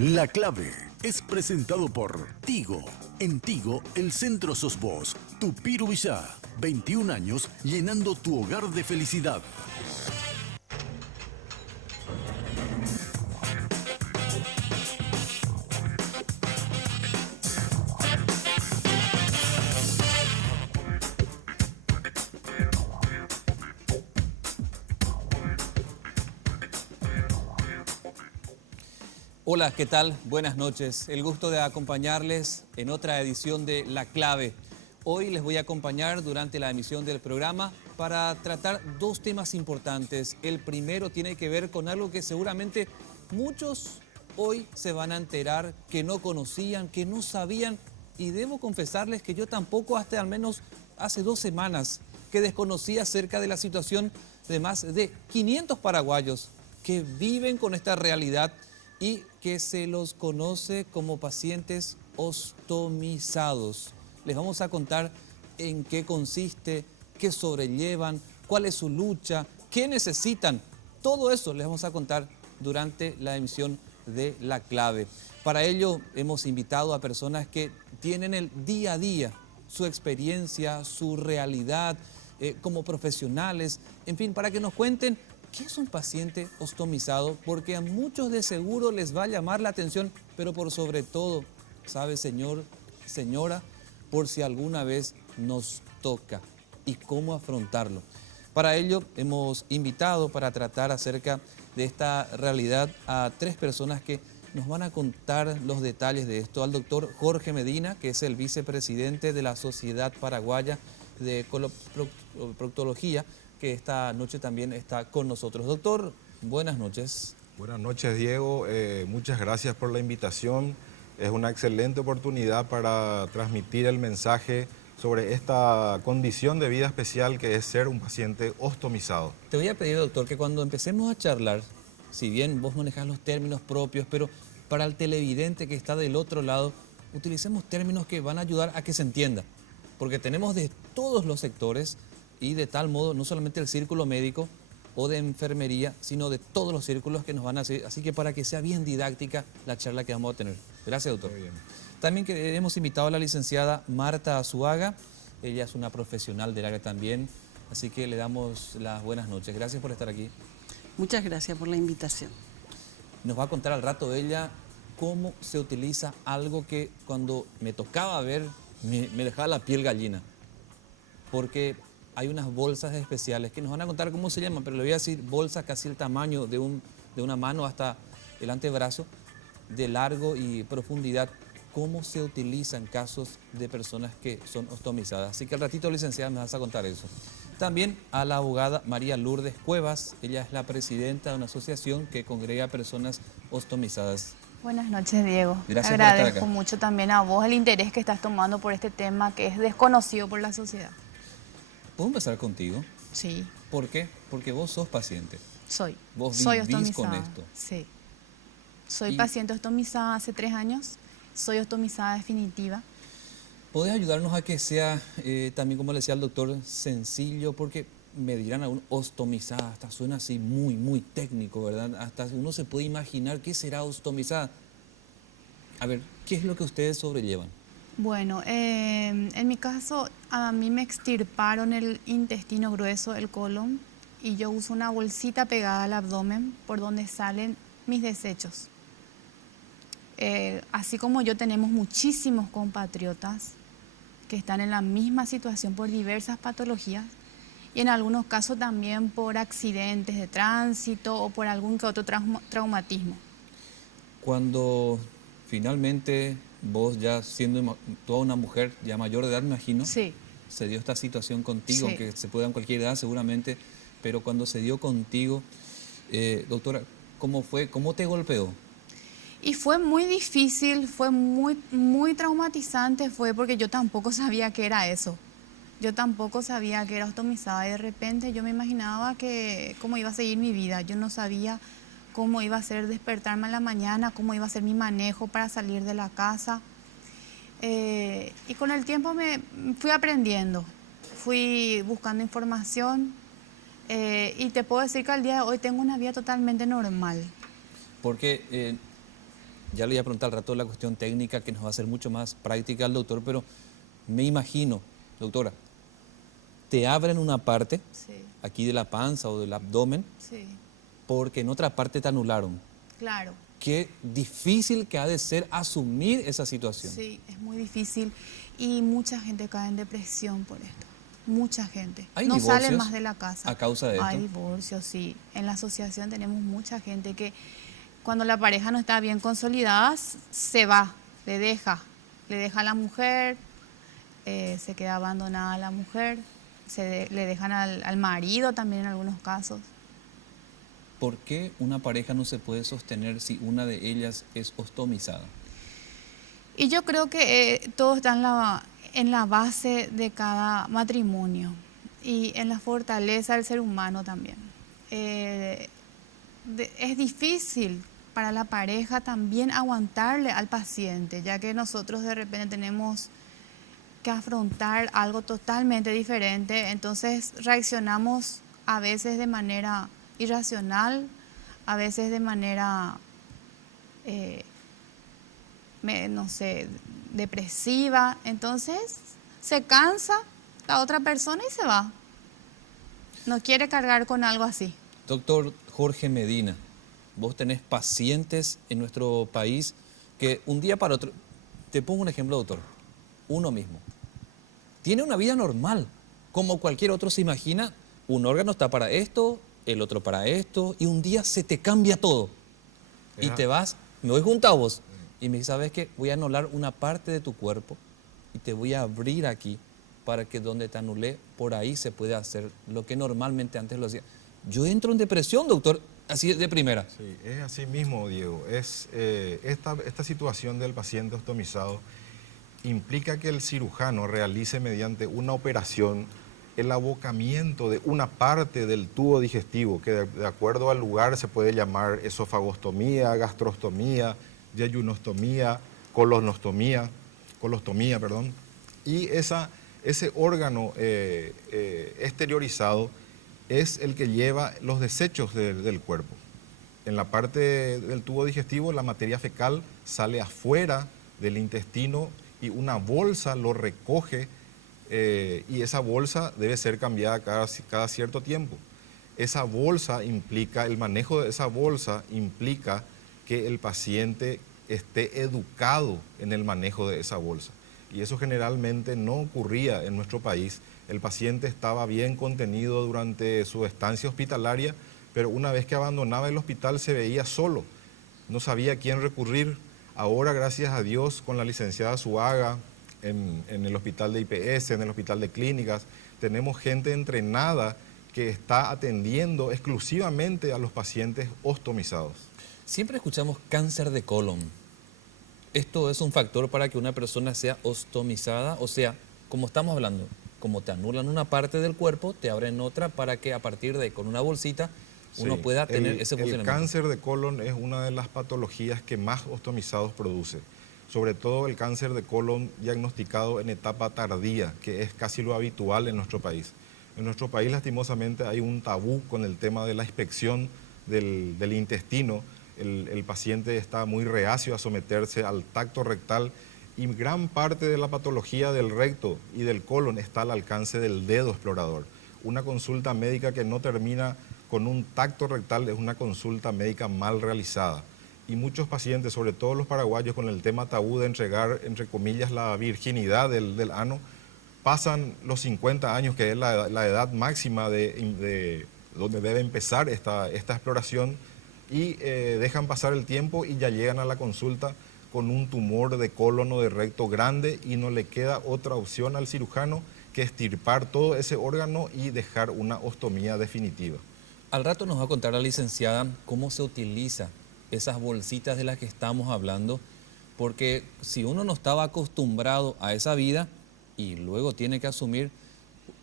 La Clave es presentado por Tigo. En Tigo, el centro sos vos. Tupiru Villá, 21 años llenando tu hogar de felicidad. Hola, ¿qué tal? Buenas noches. El gusto de acompañarles en otra edición de La Clave. Hoy les voy a acompañar durante la emisión del programa para tratar dos temas importantes. El primero tiene que ver con algo que seguramente muchos hoy se van a enterar, que no conocían, que no sabían, y debo confesarles que yo tampoco hasta al menos hace 2 semanas que desconocía acerca de la situación de más de 500 paraguayos que viven con esta realidad y que se los conoce como pacientes ostomizados. Les vamos a contar en qué consiste, qué sobrellevan, cuál es su lucha, qué necesitan. Todo eso les vamos a contar durante la emisión de La Clave. Para ello hemos invitado a personas que tienen el día a día, su experiencia, su realidad como profesionales, en fin, para que nos cuenten ¿qué es un paciente ostomizado? Porque a muchos de seguro les va a llamar la atención, pero por sobre todo, ¿sabe, señor, señora? Por si alguna vez nos toca y cómo afrontarlo. Para ello hemos invitado para tratar acerca de esta realidad a 3 personas que nos van a contar los detalles de esto. Al doctor Jorge Medina, que es el vicepresidente de la Sociedad Paraguaya de Proctología, que esta noche también está con nosotros. Doctor, buenas noches. Buenas noches, Diego. Muchas gracias por la invitación. Es una excelente oportunidad para transmitir el mensaje sobre esta condición de vida especial que es ser un paciente ostomizado. Te voy a pedir, doctor, que cuando empecemos a charlar, si bien vos manejás los términos propios, pero para el televidente que está del otro lado, utilicemos términos que van a ayudar a que se entienda. Porque tenemos de todos los sectores y de tal modo, no solamente el círculo médico o de enfermería, sino de todos los círculos que nos van a hacer. Así que para que sea bien didáctica la charla que vamos a tener. Gracias, doctor. Muy bien. También que hemos invitado a la licenciada Marta Azuaga. Ella es una profesional del área también. Así que le damos las buenas noches. Gracias por estar aquí. Muchas gracias por la invitación. Nos va a contar al rato ella cómo se utiliza algo que cuando me tocaba ver me dejaba la piel gallina. Porque hay unas bolsas especiales que nos van a contar cómo se llaman, pero le voy a decir bolsas casi el tamaño de una mano hasta el antebrazo, de largo y profundidad, cómo se utiliza en casos de personas que son ostomizadas. Así que al ratito, licenciada, me vas a contar eso. También a la abogada María Lourdes Cuevas, ella es la presidenta de una asociación que congrega a personas ostomizadas. Buenas noches, Diego. Gracias por estar Agradezco acá. mucho también a vos el interés que estás tomando por este tema que es desconocido por la sociedad. ¿Puedo empezar contigo? Sí, ¿Por qué? Porque vos sos paciente. soy. Vos Soy vivís con ostomizada. esto. Sí. Soy Y- paciente ostomizada hace 3 años. Soy ostomizada definitiva. ¿Podés ayudarnos a que sea, también como le decía el doctor, sencillo? Porque me dirán aún ostomizada, hasta suena así muy, muy técnico, ¿verdad? Hasta uno se puede imaginar qué será ostomizada. A ver, ¿qué es lo que ustedes sobrellevan? Bueno, en mi caso, a mí me extirparon el intestino grueso, el colon, y yo uso una bolsita pegada al abdomen por donde salen mis desechos. Así como yo, tenemos muchísimos compatriotas que están en la misma situación por diversas patologías y en algunos casos también por accidentes de tránsito o por algún que otro traumatismo. Cuando finalmente vos, ya siendo toda una mujer ya mayor de edad, me imagino, Sí, se dio esta situación contigo, Sí. aunque se pueda en cualquier edad seguramente, pero cuando se dio contigo, doctora, ¿cómo fue? ¿Cómo te golpeó? y fue muy difícil, fue muy traumatizante, fue porque yo tampoco sabía qué era eso. Yo tampoco sabía que era ostomizada y de repente yo me imaginaba que cómo iba a seguir mi vida. Yo no sabía cómo iba a ser despertarme en la mañana, cómo iba a ser mi manejo para salir de la casa. Y con el tiempo me fui aprendiendo, fui buscando información y te puedo decir que al día de hoy tengo una vida totalmente normal. Porque Ya le voy a preguntar al rato la cuestión técnica que nos va a hacer mucho más práctica al doctor, pero me imagino, doctora, te abren una parte Sí, aquí de la panza o del abdomen sí, porque en otra parte te anularon. claro. Qué difícil que ha de ser asumir esa situación. Sí, es muy difícil y mucha gente cae en depresión por esto. Mucha gente. ¿Hay No divorcios salen más de la casa. a causa de Hay esto? divorcios, sí. En la asociación tenemos mucha gente que cuando la pareja no está bien consolidada, se va, le deja a la mujer, se queda abandonada la mujer, le dejan al marido también en algunos casos. ¿Por qué una pareja no se puede sostener si una de ellas es ostomizada? Y yo creo que todo está en la base de cada matrimonio y en la fortaleza del ser humano también. Es difícil para la pareja también aguantarle al paciente, ya que nosotros de repente tenemos que afrontar algo totalmente diferente, entonces reaccionamos a veces de manera irracional, a veces de manera, no sé, depresiva, entonces se cansa la otra persona y se va. No quiere cargar con algo así. Doctor Jorge Medina, vos tenés pacientes en nuestro país que un día para otro, te pongo un ejemplo, doctor, uno mismo, tiene una vida normal, como cualquier otro se imagina, un órgano está para esto, el otro para esto, y un día se te cambia todo. Y te vas, me voy junto a vos, y me dice, ¿sabes qué? Voy a anular una parte de tu cuerpo y te voy a abrir aquí para que donde te anulé, por ahí se puede hacer lo que normalmente antes lo hacía. Yo entro en depresión, doctor, así de primera. Sí, es así mismo, Diego. Esta situación del paciente ostomizado implica que el cirujano realice mediante una operación el abocamiento de una parte del tubo digestivo, que de acuerdo al lugar se puede llamar esofagostomía, gastrostomía, yeyunostomía, colostomía, perdón. Y ese órgano exteriorizado es el que lleva los desechos del cuerpo. En la parte del tubo digestivo, la materia fecal sale afuera del intestino y una bolsa lo recoge y esa bolsa debe ser cambiada cada cierto tiempo. El manejo de esa bolsa implica que el paciente esté educado en el manejo de esa bolsa. Y eso generalmente no ocurría en nuestro país. El paciente estaba bien contenido durante su estancia hospitalaria, pero una vez que abandonaba el hospital se veía solo, no sabía a quién recurrir. Ahora, gracias a Dios, con la licenciada Zuaga, en el hospital de IPS, en el hospital de clínicas, tenemos gente entrenada que está atendiendo exclusivamente a los pacientes ostomizados. Siempre escuchamos cáncer de colon. ¿Esto es un factor para que una persona sea ostomizada? O sea, como estamos hablando, como te anulan una parte del cuerpo, te abren otra para que a partir de, con una bolsita, uno pueda tener ese funcionamiento. El cáncer de colon es una de las patologías que más ostomizados produce. Sobre todo el cáncer de colon diagnosticado en etapa tardía, que es casi lo habitual en nuestro país. En nuestro país, lastimosamente, hay un tabú con el tema de la inspección del intestino. El paciente está muy reacio a someterse al tacto rectal y gran parte de la patología del recto y del colon está al alcance del dedo explorador. Una consulta médica que no termina con un tacto rectal es una consulta médica mal realizada. Y muchos pacientes, sobre todo los paraguayos, con el tema tabú de entregar, entre comillas, la virginidad del ano, pasan los 50 años, que es la edad máxima de donde debe empezar esta exploración, y dejan pasar el tiempo y ya llegan a la consulta con un tumor de colon o de recto grande y no le queda otra opción al cirujano que extirpar todo ese órgano y dejar una ostomía definitiva. Al rato nos va a contar la licenciada cómo se utiliza esas bolsitas de las que estamos hablando, porque si uno no estaba acostumbrado a esa vida y luego tiene que asumir,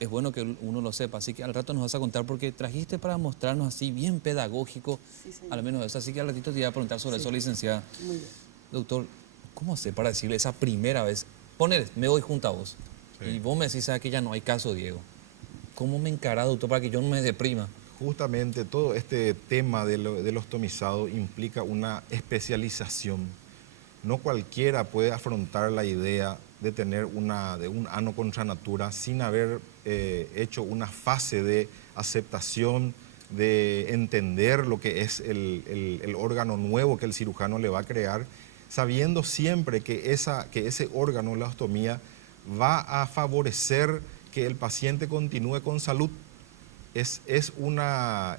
es bueno que uno lo sepa. Así que al rato nos vas a contar, porque trajiste para mostrarnos así bien pedagógico, Sí, señor. al menos eso. Así que al ratito te voy a preguntar sobre eso, licenciada. Muy bien. Doctor, ¿cómo sé para decirle esa primera vez? Ponele, me voy junto a vos. Sí. Y vos me decís, ¿sabes que ya no hay caso, Diego? ¿Cómo me encará, doctor, para que yo no me deprima? Justamente todo este tema del ostomizado implica una especialización, No cualquiera puede afrontar la idea de tener un ano contra natura sin haber hecho una fase de aceptación, de entender lo que es el órgano nuevo que el cirujano le va a crear, sabiendo siempre que ese órgano, la ostomía, va a favorecer que el paciente continúe con salud. La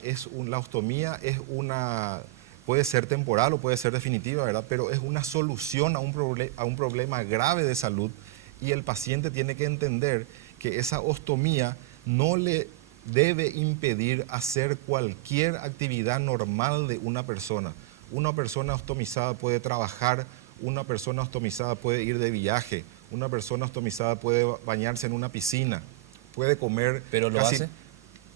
ostomía puede ser temporal o puede ser definitiva, ¿verdad? Pero es una solución a un problema grave de salud, y el paciente tiene que entender que esa ostomía no le debe impedir hacer cualquier actividad normal de una persona. Una persona ostomizada puede trabajar, una persona ostomizada puede ir de viaje, una persona ostomizada puede bañarse en una piscina, puede comer. ¿Pero lo hace?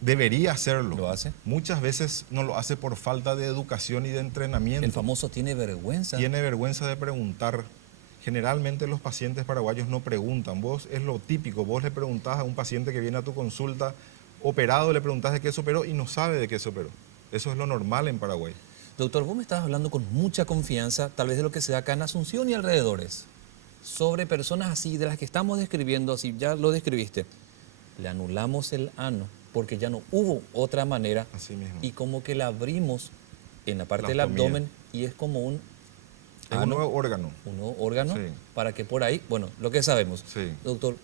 Debería hacerlo. ¿Lo hace? Muchas veces no lo hace por falta de educación y de entrenamiento. El famoso tiene vergüenza. Tiene vergüenza de preguntar. Generalmente los pacientes paraguayos no preguntan. Vos, es lo típico, vos le preguntás a un paciente que viene a tu consulta operado, le preguntás de qué se operó y no sabe de qué se operó. Eso es lo normal en Paraguay. Doctor, vos me estás hablando con mucha confianza, tal vez de lo que se da acá en Asunción y alrededores, sobre personas así, de las que estamos describiendo, así ya lo describiste. Le anulamos el ano porque ya no hubo otra manera. Así mismo. Y como que la abrimos en la parte La del ostomía. abdomen y es como un Es un nuevo órgano. un nuevo órgano, Sí. para que por ahí, bueno, lo que sabemos. Sí. Doctor,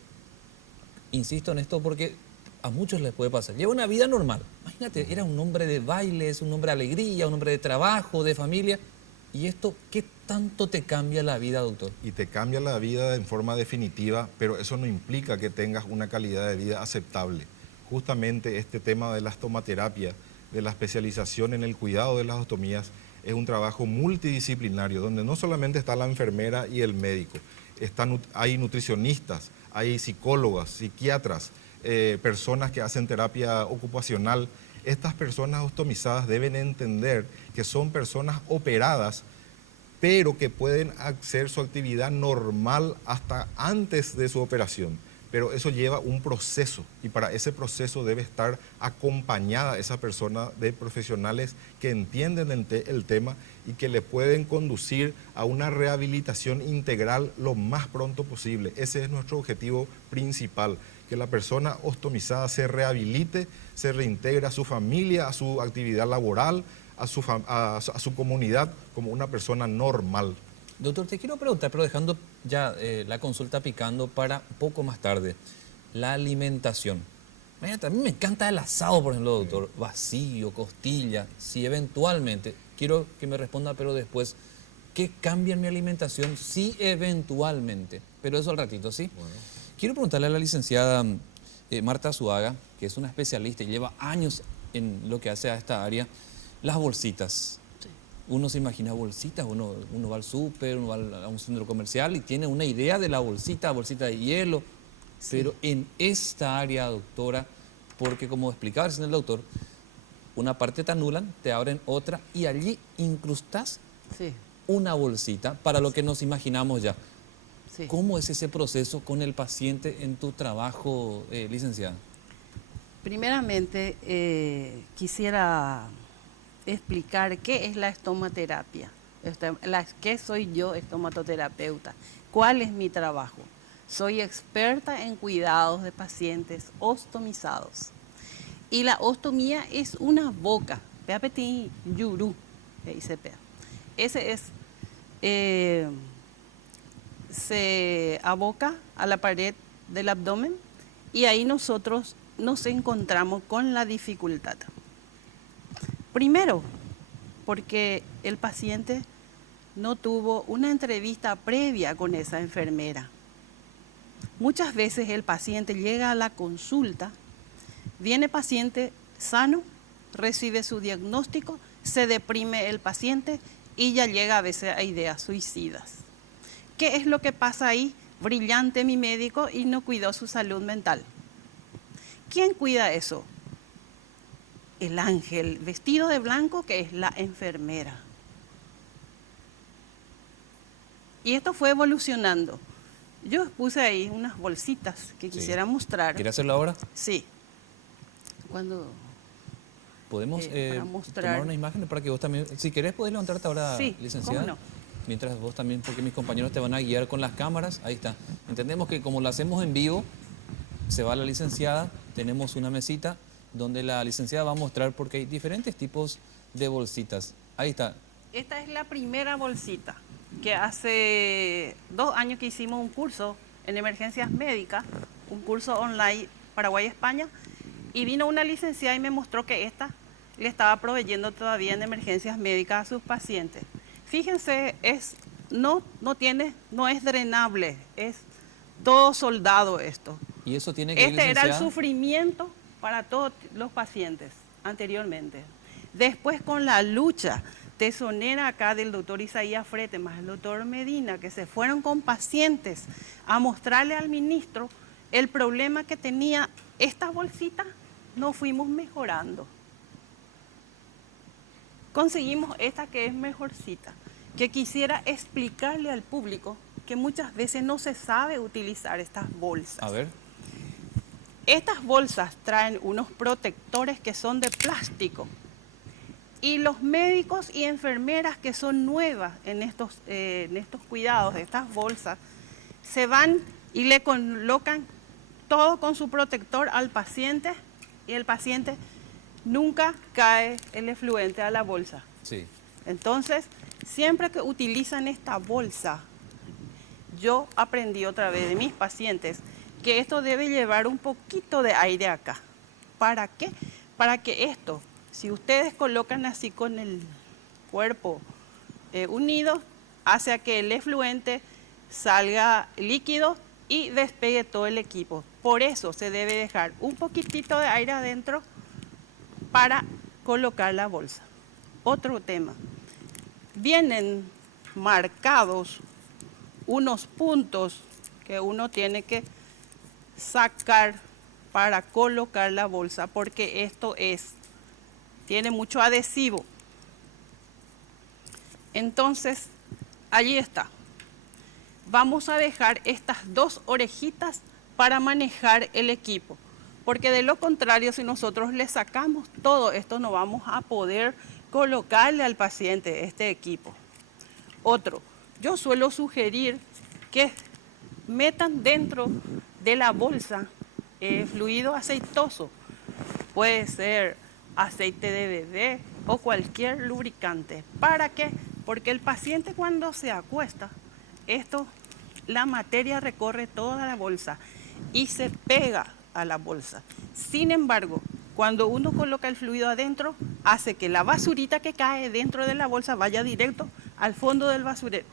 insisto en esto porque a muchos les puede pasar. Lleva una vida normal. Imagínate, era un hombre de bailes, un hombre de alegría, un hombre de trabajo, de familia. ¿Y esto qué tanto te cambia la vida, doctor? Y te cambia la vida en forma definitiva, pero eso no implica que tengas una calidad de vida aceptable. Justamente este tema de la estomaterapia, de la especialización en el cuidado de las ostomías, es un trabajo multidisciplinario, donde no solamente está la enfermera y el médico, hay nutricionistas, hay psicólogas, psiquiatras, personas que hacen terapia ocupacional. Estas personas ostomizadas deben entender que son personas operadas, pero que pueden hacer su actividad normal hasta antes de su operación. Pero eso lleva un proceso, y para ese proceso debe estar acompañada esa persona de profesionales que entienden el tema y que le pueden conducir a una rehabilitación integral lo más pronto posible. Ese es nuestro objetivo principal, que la persona ostomizada se rehabilite, se reintegre a su familia, a su actividad laboral, a su comunidad como una persona normal. Doctor, te quiero preguntar, pero dejando ya la consulta picando para poco más tarde, la alimentación. Imagínate, a mí me encanta el asado, por ejemplo, doctor, vacío, costilla. Si eventualmente, quiero que me responda, pero después, ¿qué cambia en mi alimentación? Si eventualmente, pero eso al ratito, ¿sí? Bueno. Quiero preguntarle a la licenciada Marta Zuaga, que es una especialista y lleva años en lo que hace a esta área, las bolsitas. Uno se imagina bolsitas, uno va al súper, uno va a un centro comercial y tiene una idea de la bolsita de hielo. Sí. Pero en esta área, doctora, porque como explicaba el doctor, una parte te anulan, te abren otra y allí incrustas una bolsita para lo que nos imaginamos ya. Sí. ¿Cómo es ese proceso con el paciente en tu trabajo, licenciada? Primeramente, quisiera explicar qué es la estomaterapia, qué soy yo, estomatoterapeuta, cuál es mi trabajo. Soy experta en cuidados de pacientes ostomizados. Y la ostomía es una boca, peapeti yuru, ese es, se aboca a la pared del abdomen y ahí nosotros nos encontramos con la dificultad. Primero, porque el paciente no tuvo una entrevista previa con esa enfermera. Muchas veces el paciente llega a la consulta, viene paciente sano, recibe su diagnóstico, se deprime el paciente y ya llega a veces a ideas suicidas. ¿Qué es lo que pasa ahí? Brillante mi médico y no cuidó su salud mental. ¿Quién cuida eso? El ángel vestido de blanco, que es la enfermera. Y esto fue evolucionando. Yo puse ahí unas bolsitas que quisiera mostrar. ¿Quiere hacerlo ahora? Sí. Cuando podemos tomar una imagen para que vos también, si querés, podés levantarte ahora, sí, licenciada. ¿cómo no? Mientras vos también, porque mis compañeros te van a guiar con las cámaras. Ahí está. Entendemos que como lo hacemos en vivo, se va la licenciada, tenemos una mesita donde la licenciada va a mostrar porque hay diferentes tipos de bolsitas. Ahí está. Esta es la primera bolsita, que hace 2 años que hicimos un curso en emergencias médicas, un curso online Paraguay-España, y vino una licenciada y me mostró que esta le estaba proveyendo todavía en emergencias médicas a sus pacientes. Fíjense, no es drenable, es todo soldado esto. Y eso tiene que ir, Este era el licenciada. sufrimiento para todos los pacientes anteriormente. Después, con la lucha tesonera acá del doctor Isaías Frete más el doctor Medina, que se fueron con pacientes a mostrarle al ministro el problema que tenía esta bolsita, nos fuimos mejorando. Conseguimos esta que es mejorcita, que quisiera explicarle al público que muchas veces no se sabe utilizar estas bolsas. A ver. Estas bolsas traen unos protectores que son de plástico y los médicos y enfermeras que son nuevas en estos cuidados de estas bolsas se van y le colocan todo con su protector al paciente y el paciente nunca cae el efluente a la bolsa. Sí. Entonces, siempre que utilizan esta bolsa, yo aprendí otra vez de mis pacientes que esto debe llevar un poquito de aire acá. ¿Para qué? Para que esto, si ustedes colocan así con el cuerpo unido, hace que el efluente salga líquido y despegue todo el equipo. Por eso se debe dejar un poquitito de aire adentro para colocar la bolsa. Otro tema. Vienen marcados unos puntos que uno tiene que sacar para colocar la bolsa, porque esto tiene mucho adhesivo. Entonces, allí está. Vamos a dejar estas 2 orejitas para manejar el equipo, porque de lo contrario, si nosotros le sacamos todo esto, no vamos a poder colocarle al paciente este equipo. Otro, yo suelo sugerir que metan dentro de la bolsa fluido aceitoso. Puede ser aceite de bebé o cualquier lubricante. ¿Para qué? Porque el paciente cuando se acuesta, la materia recorre toda la bolsa y se pega a la bolsa. Sin embargo, cuando uno coloca el fluido adentro, hace que la basurita que cae dentro de la bolsa vaya directo al fondo del basurero.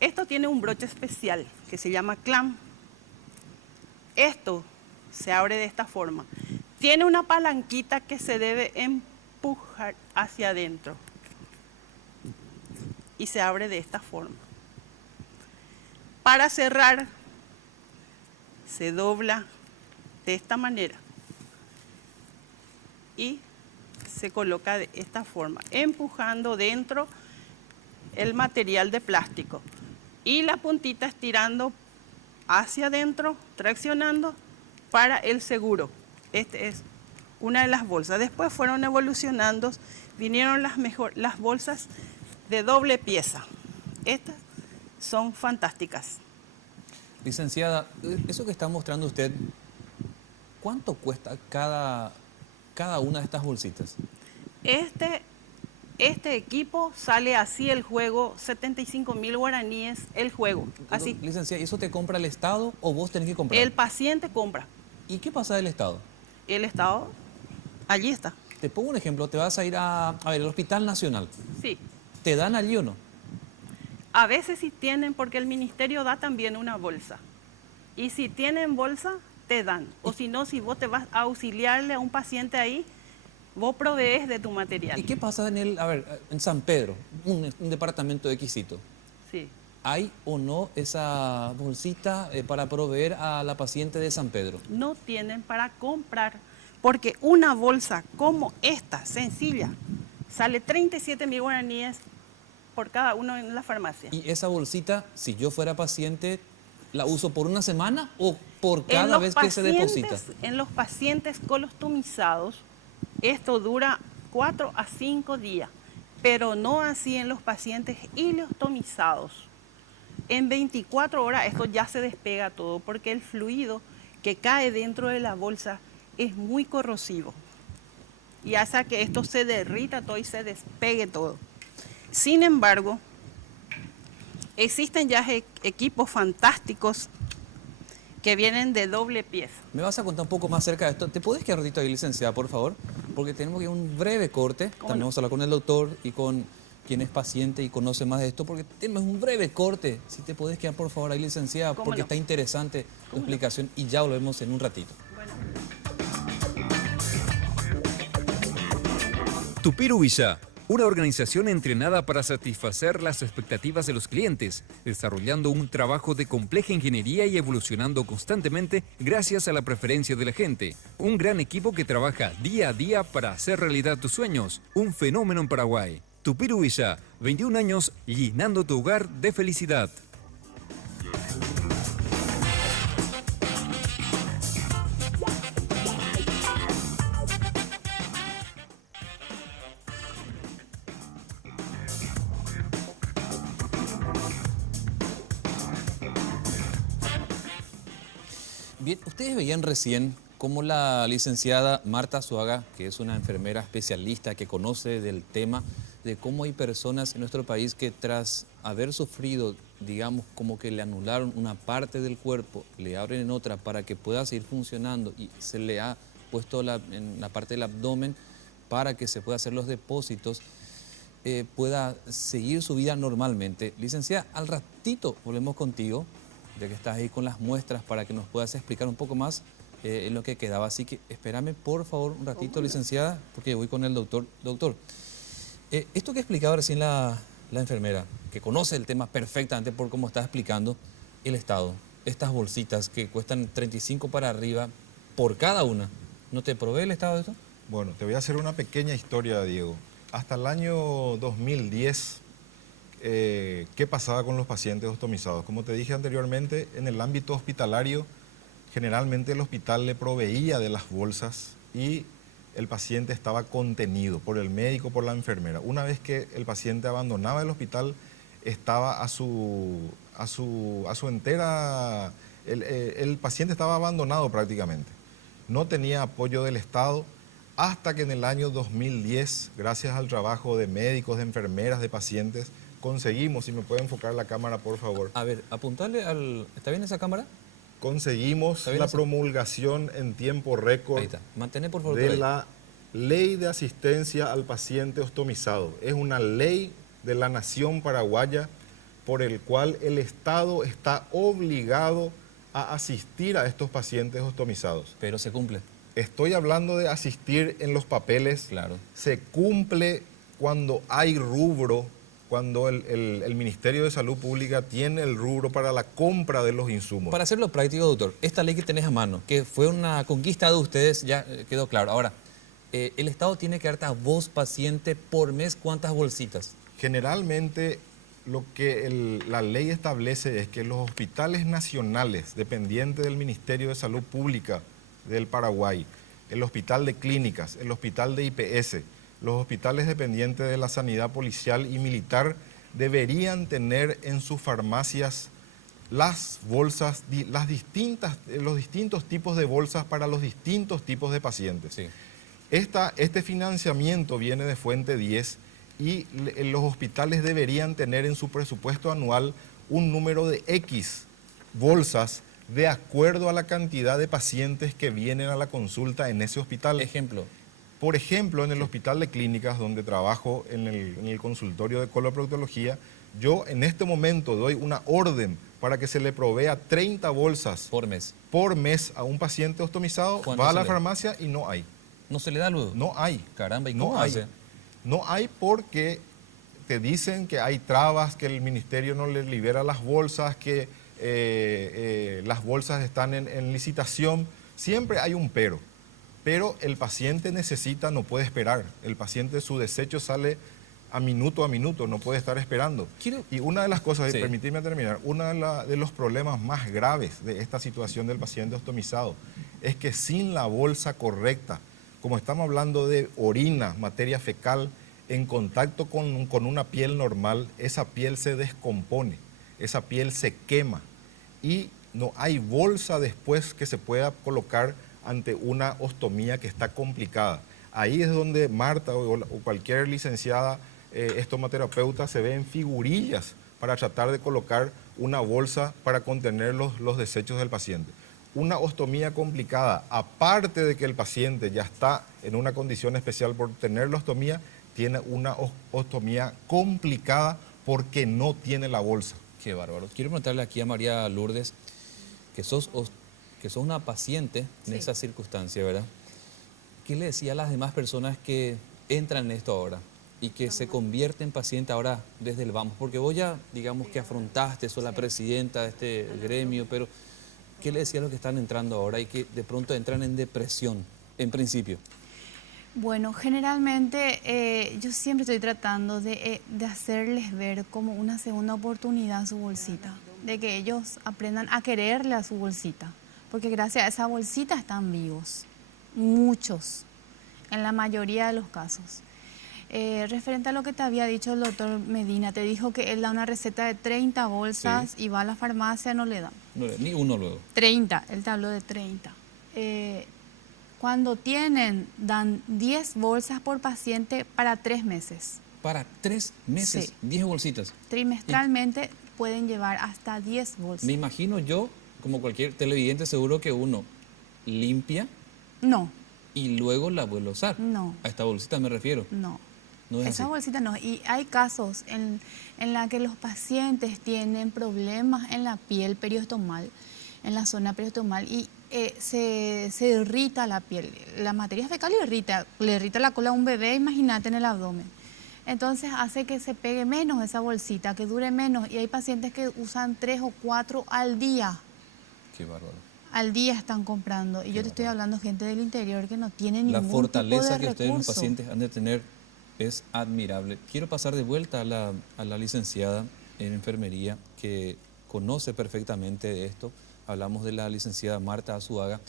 Esto tiene un broche especial que se llama clamp. Esto se abre de esta forma. Tiene una palanquita que se debe empujar hacia adentro y se abre de esta forma. Para cerrar, se dobla de esta manera y se coloca de esta forma, empujando dentro el material de plástico y la puntita estirando hacia adentro, traccionando para el seguro. Esta es una de las bolsas. Después fueron evolucionando, vinieron las bolsas de doble pieza. Estas son fantásticas. Licenciada, eso que está mostrando usted, ¿cuánto cuesta cada una de estas bolsitas? Este equipo sale así el juego, 75.000 guaraníes el juego, así. Licenciada, ¿y eso te compra el Estado o vos tenés que comprar? El paciente compra. ¿Y qué pasa del Estado? El Estado, allí está. Te pongo un ejemplo, te vas a ir a ver, el Hospital Nacional. Sí. ¿Te dan allí o no? A veces sí tienen, porque el ministerio da también una bolsa. Y si tienen bolsa, te dan. O si no, si vos te vas a auxiliarle a un paciente ahí, vos provees de tu material. ¿Y qué pasa en San Pedro, un departamento exquisito? Sí. ¿Hay o no esa bolsita para proveer a la paciente de San Pedro? No tienen para comprar, porque una bolsa como esta, sencilla, sale 37.000 guaraníes por cada uno en la farmacia. ¿Y esa bolsita, si yo fuera paciente, la uso por una semana o por cada vez que se deposita? En los pacientes colostomizados, esto dura 4 a 5 días. pero no así en los pacientes ileostomizados. En 24 horas esto ya se despega todo porque el fluido que cae dentro de la bolsa es muy corrosivo y hace que esto se derrita todo y se despegue todo. Sin embargo, existen ya equipos fantásticos que vienen de doble pieza. ¿Me vas a contar un poco más acerca de esto? ¿Te podés quedar un ratito ahí, licenciada, por favor? Porque tenemos que ir a un breve corte. También vamos a hablar con el doctor y con quien es paciente y conoce más de esto, porque tenemos un breve corte. Si te podés quedar, por favor, ahí, licenciada, porque está interesante tu explicación y ya volvemos en un ratito. Bueno. Tupiru Villa, una organización entrenada para satisfacer las expectativas de los clientes, desarrollando un trabajo de compleja ingeniería y evolucionando constantemente gracias a la preferencia de la gente. Un gran equipo que trabaja día a día para hacer realidad tus sueños. Un fenómeno en Paraguay. Tupiru Villa, 21 años llenando tu hogar de felicidad. Bien, ustedes veían recién cómo la licenciada Marta Azuaga, que es una enfermera especialista que conoce del tema, de cómo hay personas en nuestro país que tras haber sufrido, digamos, como que le anularon una parte del cuerpo, le abren en otra para que pueda seguir funcionando y se le ha puesto en la parte del abdomen para que se pueda hacer los depósitos, pueda seguir su vida normalmente. Licenciada, al ratito volvemos contigo, ya que estás ahí con las muestras para que nos puedas explicar un poco más en lo que quedaba. Así que espérame, por favor, un ratito, licenciada, porque voy con el doctor. Doctor, esto que explicaba recién la enfermera, que conoce el tema perfectamente por cómo está explicando, el Estado, estas bolsitas que cuestan 35 para arriba por cada una, ¿no te provee el Estado de esto? Bueno, te voy a hacer una pequeña historia, Diego. Hasta el año 2010, ¿qué pasaba con los pacientes ostomizados? Como te dije anteriormente, en el ámbito hospitalario, generalmente el hospital le proveía de las bolsas y el paciente estaba contenido por el médico, por la enfermera. Una vez que el paciente abandonaba el hospital, estaba a su entera... El paciente estaba abandonado prácticamente. No tenía apoyo del Estado hasta que en el año 2010, gracias al trabajo de médicos, de enfermeras, de pacientes, conseguimos, si me puede enfocar la cámara, por favor. A ver, apuntarle al... ¿Está bien esa cámara? Conseguimos la promulgación en tiempo récord por favor, de la Ley de Asistencia al Paciente Ostomizado. Es una ley de la nación paraguaya por el cual el Estado está obligado a asistir a estos pacientes ostomizados. Pero se cumple. Estoy hablando de asistir en los papeles. Claro. Se cumple cuando hay rubro, cuando el Ministerio de Salud Pública tiene el rubro para la compra de los insumos. Para hacerlo práctico, doctor, esta ley que tenés a mano, que fue una conquista de ustedes, ya quedó claro. Ahora, el Estado tiene que darte a vos, paciente, por mes, ¿cuántas bolsitas? Generalmente, lo que la ley establece es que los hospitales nacionales, dependientes del Ministerio de Salud Pública del Paraguay, el Hospital de Clínicas, el Hospital de IPS, los hospitales dependientes de la sanidad policial y militar deberían tener en sus farmacias las bolsas, los distintos tipos de bolsas para los distintos tipos de pacientes. Sí. Este financiamiento viene de Fuente 10 y los hospitales deberían tener en su presupuesto anual un número de X bolsas de acuerdo a la cantidad de pacientes que vienen a la consulta en ese hospital. Ejemplo. Por ejemplo, en el Hospital de Clínicas, donde trabajo en el consultorio de coloproctología, yo en este momento doy una orden para que se le provea 30 bolsas por mes a un paciente ostomizado. Va a la farmacia y no hay. ¿No se le da luego? No hay. Caramba, ¿y no cómo hace? No hay porque te dicen que hay trabas, que el ministerio no les libera las bolsas, que las bolsas están en licitación. Siempre hay un pero. Pero el paciente necesita, no puede esperar. El paciente, su desecho sale a minuto, no puede estar esperando. Y una de las cosas, permitirme terminar, uno de los problemas más graves de esta situación del paciente ostomizado es que sin la bolsa correcta, como estamos hablando de orina, materia fecal, en contacto con una piel normal, esa piel se descompone, esa piel se quema y no hay bolsa después que se pueda colocar ante una ostomía que está complicada. Ahí es donde Marta o cualquier licenciada estomaterapeuta se ve en figurillas para tratar de colocar una bolsa para contener los desechos del paciente. Una ostomía complicada, aparte de que el paciente ya está en una condición especial por tener la ostomía, tiene una ostomía complicada porque no tiene la bolsa. Qué bárbaro. Quiero preguntarle aquí a María Lourdes, que sos una paciente en esa circunstancia, ¿verdad? ¿Qué le decía a las demás personas que entran en esto ahora y que se convierten en paciente ahora desde el vamos? Porque vos ya, digamos que afrontaste, sos la presidenta de este gremio, pero ¿qué le decía a los que están entrando ahora y que de pronto entran en depresión, en principio? Bueno, generalmente yo siempre estoy tratando de hacerles ver como una segunda oportunidad su bolsita, de que ellos aprendan a quererle a su bolsita, porque gracias a esa bolsita están vivos, muchos, en la mayoría de los casos. Referente a lo que te había dicho el doctor Medina, te dijo que él da una receta de 30 bolsas y va a la farmacia, no le dan. No, ni uno luego. 30, él te habló de 30. Cuando tienen, dan 10 bolsas por paciente para 3 meses. ¿Para 3 meses? Sí. 10 bolsitas. Trimestralmente pueden llevar hasta 10 bolsas. Me imagino yo, como cualquier televidente, seguro que uno limpia No, y luego la vuelve a usar. No. A esta bolsita me refiero. no. No es Esa así. bolsita no. Y hay casos en la que los pacientes tienen problemas en la piel periostomal, en la zona periostomal, y se irrita la piel. La materia fecal le irrita la cola a un bebé, imagínate, en el abdomen. Entonces hace que se pegue menos esa bolsita, que dure menos. Y hay pacientes que usan 3 o 4 al día. Qué bárbaro. Al día están comprando. Y yo te estoy hablando de gente del interior que no tiene ningún La tipo fortaleza de que ustedes los recurso. pacientes han de tener es admirable. Quiero pasar de vuelta a la licenciada en enfermería que conoce perfectamente de esto. Hablamos de la licenciada Marta Azuaga.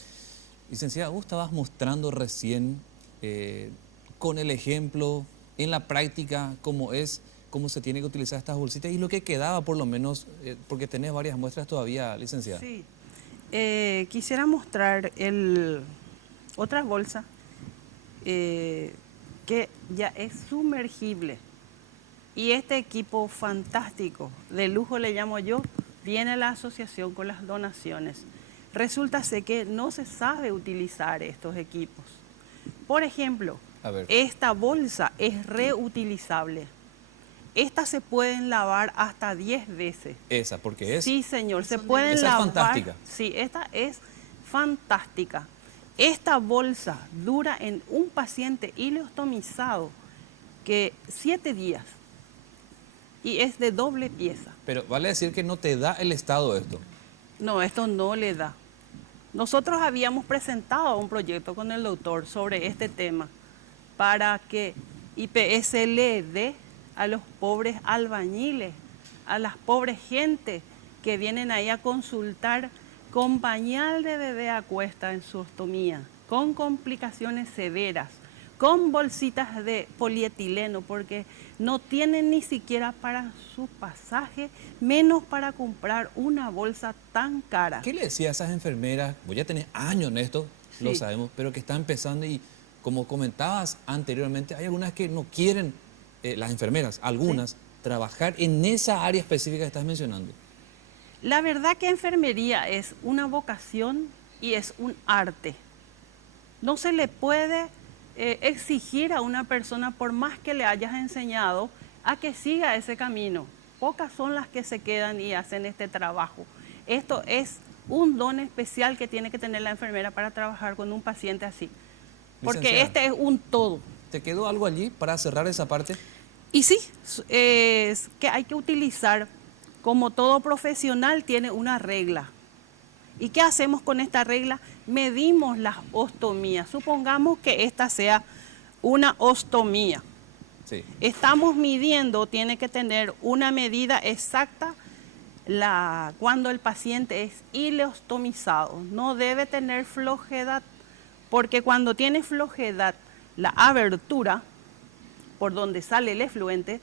Licenciada, vos estabas mostrando recién con el ejemplo, en la práctica, cómo se tiene que utilizar estas bolsitas y lo que quedaba por lo menos, porque tenés varias muestras todavía, licenciada. Sí. Quisiera mostrar otra bolsa que ya es sumergible. Y este equipo fantástico, de lujo le llamo yo, viene a la asociación con las donaciones. Resulta ser que no se sabe utilizar estos equipos. Por ejemplo, esta bolsa es reutilizable. Estas se pueden lavar hasta 10 veces. Esa, porque es... Sí, señor, se pueden esa lavar. es fantástica. Sí, esta es fantástica. Esta bolsa dura en un paciente ileostomizado que 7 días y es de doble pieza. Pero vale decir que no te da el estado esto. No, esto no le da. Nosotros habíamos presentado un proyecto con el doctor sobre este tema para que IPS le dé a los pobres albañiles, a las pobres gente que vienen ahí a consultar con pañal de bebé a cuesta en su ostomía, con complicaciones severas, con bolsitas de polietileno, porque no tienen ni siquiera para su pasaje, menos para comprar una bolsa tan cara. ¿Qué le decía a esas enfermeras? Vos ya tenés años en esto, lo sabemos, pero que están empezando y como comentabas anteriormente, hay algunas que no quieren, las enfermeras, algunas, trabajar en esa área específica que estás mencionando. La verdad que enfermería es una vocación y es un arte. No se le puede exigir a una persona, por más que le hayas enseñado, a que siga ese camino. Pocas son las que se quedan y hacen este trabajo. Esto es un don especial que tiene que tener la enfermera para trabajar con un paciente así. Porque Licenciada, este es un todo. ¿Te quedó algo allí para cerrar esa parte? Y sí, es que hay que utilizar, como todo profesional, tiene una regla. ¿Y qué hacemos con esta regla? Medimos las ostomías. Supongamos que esta sea una ostomía. Sí. Estamos midiendo, tiene que tener una medida exacta cuando el paciente es ileostomizado. No debe tener flojedad, porque cuando tiene flojedad, la abertura por donde sale el efluente,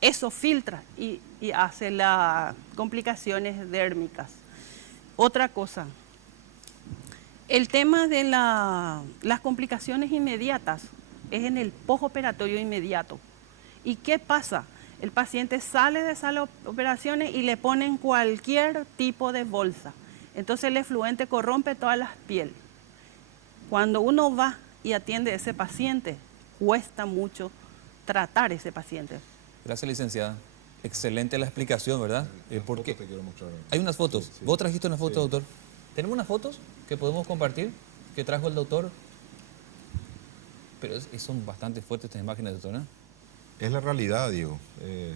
eso filtra y hace las complicaciones dérmicas. Otra cosa, el tema de las complicaciones inmediatas es en el postoperatorio inmediato. ¿Y qué pasa? El paciente sale de sala de operaciones y le ponen cualquier tipo de bolsa. Entonces el efluente corrompe toda la piel. Cuando uno va y atiende a ese paciente, cuesta mucho tratar a ese paciente. Gracias, licenciada. Excelente la explicación, ¿verdad? Porque Te quiero mostrar. hay unas fotos. Sí. ¿Vos trajiste una foto, doctor? ¿Tenemos unas fotos que podemos compartir que trajo el doctor? Pero son bastante fuertes estas imágenes, doctor, ¿no? Es la realidad, Diego.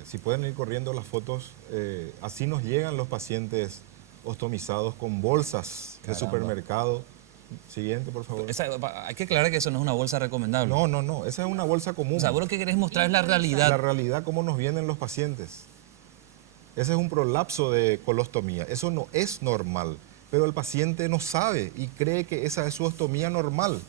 Si pueden ir corriendo las fotos, así nos llegan los pacientes ostomizados con bolsas de Caramba. supermercado. Siguiente, por favor. Hay que aclarar que eso no es una bolsa recomendable. No, esa es una bolsa común. O sea, vos lo que querés mostrar es la La realidad. realidad, cómo nos vienen los pacientes. Ese es un prolapso de colostomía. Eso no es normal, pero el paciente no sabe y cree que esa es su ostomía normal.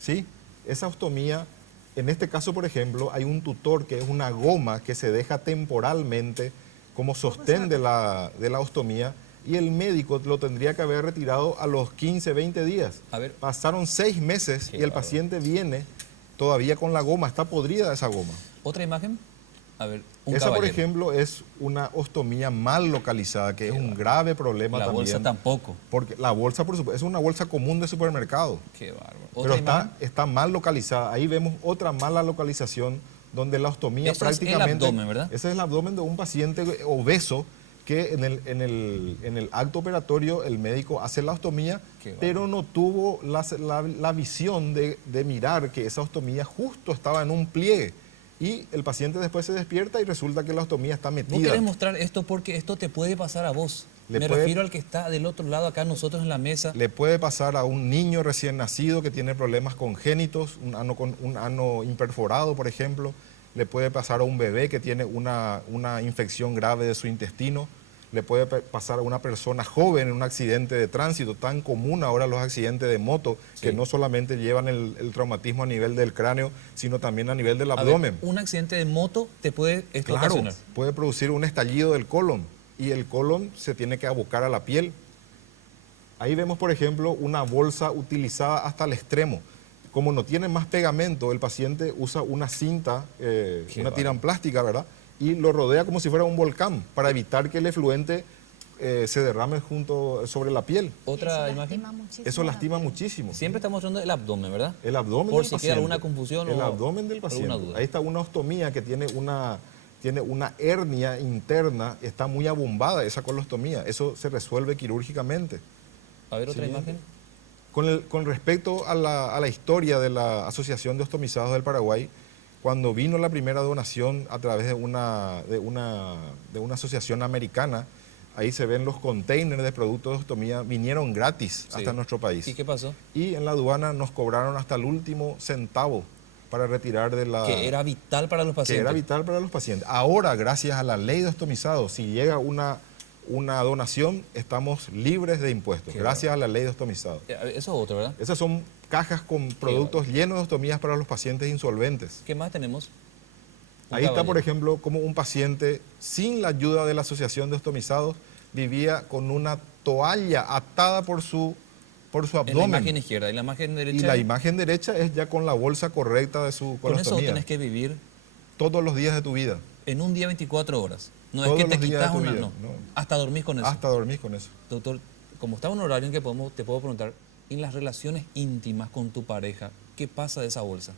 ¿Sí? Esa ostomía, en este caso, por ejemplo, hay un tutor que es una goma que se deja temporalmente como sostén de la ostomía y el médico lo tendría que haber retirado a los 15, 20 días. A ver. Pasaron 6 meses Qué y el bárbaro. paciente viene todavía con la goma, está podrida esa goma. ¿Otra imagen? A ver, un Esa, por caballero. ejemplo, es una ostomía mal localizada, que es un grave problema La también. bolsa tampoco. Porque la bolsa, por supuesto, es una bolsa común de supermercado. Qué bárbaro. Pero ¿Otra imagen? está mal localizada. Ahí vemos otra mala localización donde la ostomía Eso es el prácticamente... abdomen, ¿verdad? Ese es el abdomen de un paciente obeso que en el acto operatorio el médico hace la ostomía, Qué bárbaro. pero no tuvo la visión de mirar que esa ostomía justo estaba en un pliegue. Y el paciente después se despierta y resulta que la ostomía está metida. Vos querés mostrar esto porque esto te puede pasar a vos. Le Me puede- refiero al que está del otro lado acá, nosotros en la mesa. Le puede pasar a un niño recién nacido que tiene problemas congénitos, un ano imperforado, por ejemplo. Le puede pasar a un bebé que tiene una infección grave de su intestino. Le puede pasar a una persona joven en un accidente de tránsito, tan común ahora los accidentes de moto, que Sí. no solamente llevan el traumatismo a nivel del cráneo, sino también a nivel del A ver, abdomen. un accidente de moto te puede esto Claro, ocasionar. puede producir un estallido del colon y el colon se tiene que abocar a la piel. Ahí vemos, por ejemplo, una bolsa utilizada hasta el extremo. Como no tiene más pegamento, el paciente usa una cinta, una bárbaro. tiramplástica, ¿verdad? Y lo rodea como si fuera un volcán para evitar que el efluente se derrame sobre la piel. Otra Eso imagen. lastima muchísimo Eso la lastima piel. muchísimo. Siempre estamos mostrando el abdomen, ¿verdad? El abdomen Por del si queda paciente. alguna confusión El o abdomen del alguna paciente. duda. Ahí está una ostomía que tiene una hernia interna, está muy abombada esa colostomía. Eso se resuelve quirúrgicamente. A ver, otra Siguiente. imagen. Con respecto a la historia de la Asociación de Ostomizados del Paraguay, cuando vino la primera donación a través de una asociación americana, ahí se ven los containers de productos de ostomía, vinieron gratis Sí. hasta nuestro país. ¿Y qué pasó? Y en la aduana nos cobraron hasta el último centavo para retirar de la... Que era vital para los que pacientes. era vital para los pacientes. Ahora, gracias a la ley de ostomizados, si llega una donación, estamos libres de impuestos, Qué gracias a la ley de ostomizados. A ver, eso es otro, ¿verdad? Esas son cajas con productos llenos de ostomías para los pacientes insolventes. ¿Qué más tenemos? Un Ahí está, por caballero. ejemplo, como un paciente, sin la ayuda de la Asociación de Ostomizados, vivía con una toalla atada por su En la abdomen. imagen izquierda. ¿Y la imagen derecha? Y la imagen derecha es ya con la bolsa correcta de su Con eso colostomía. tenés que vivir Todos los días de tu vida. en un día 24 horas. No Todos es que te los días de quitas tu una, vida, no. no. Hasta dormís con eso. Hasta dormir con eso. Doctor, como está en un horario en que te puedo preguntar, en las relaciones íntimas con tu pareja, ¿qué pasa de esa bolsa?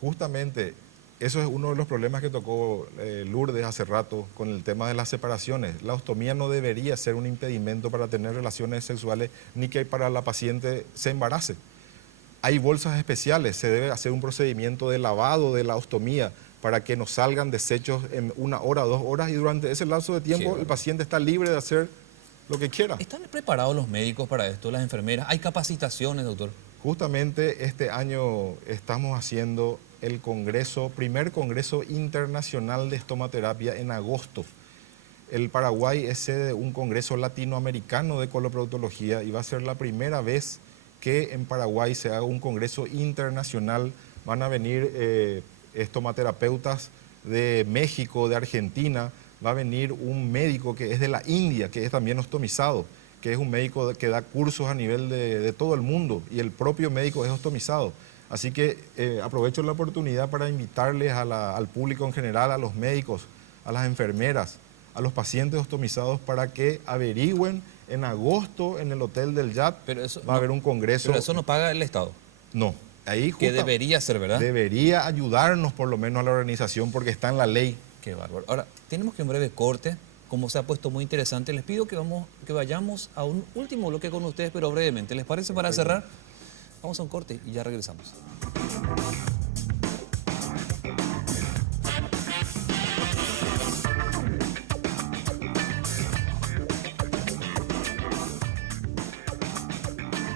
Justamente, eso es uno de los problemas que tocó Lourdes hace rato con el tema de las separaciones. La ostomía no debería ser un impedimento para tener relaciones sexuales ni que para la paciente se embarace. Hay bolsas especiales, se debe hacer un procedimiento de lavado de la ostomía para que nos salgan desechos en 1 hora, 2 horas y durante ese lapso de tiempo bueno. el paciente está libre de hacer lo que quiera. ¿Están preparados los médicos para esto, las enfermeras? ¿Hay capacitaciones, doctor? Justamente este año estamos haciendo el primer congreso internacional de estomaterapia en agosto. El Paraguay es sede de un congreso latinoamericano de coloproktología y va a ser la primera vez que en Paraguay se haga un congreso internacional. Van a venir estomaterapeutas de México, de Argentina, va a venir un médico que es de la India, que es también ostomizado, que es un médico que da cursos a nivel de todo el mundo, y el propio médico es ostomizado. Así que aprovecho la oportunidad para invitarles al público en general, a los médicos, a las enfermeras, a los pacientes ostomizados, para que averigüen. En agosto en el Hotel del Yat va a haber un congreso. Pero eso no paga el Estado. No, ahí que debería ser, ¿verdad? Debería ayudarnos por lo menos a la organización, porque está en la ley. Qué bárbaro. Ahora, tenemos que en breve corte, como se ha puesto muy interesante. Les pido que vayamos a un último bloque con ustedes, pero brevemente. ¿Les parece para cerrar? Vamos a un corte y ya regresamos.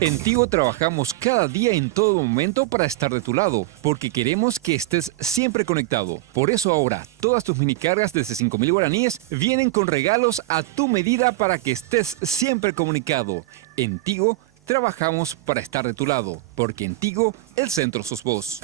En Tigo trabajamos cada día en todo momento para estar de tu lado, porque queremos que estés siempre conectado. Por eso ahora, todas tus mini cargas desde 5.000 guaraníes vienen con regalos a tu medida para que estés siempre comunicado. En Tigo trabajamos para estar de tu lado, porque en Tigo el centro sos vos.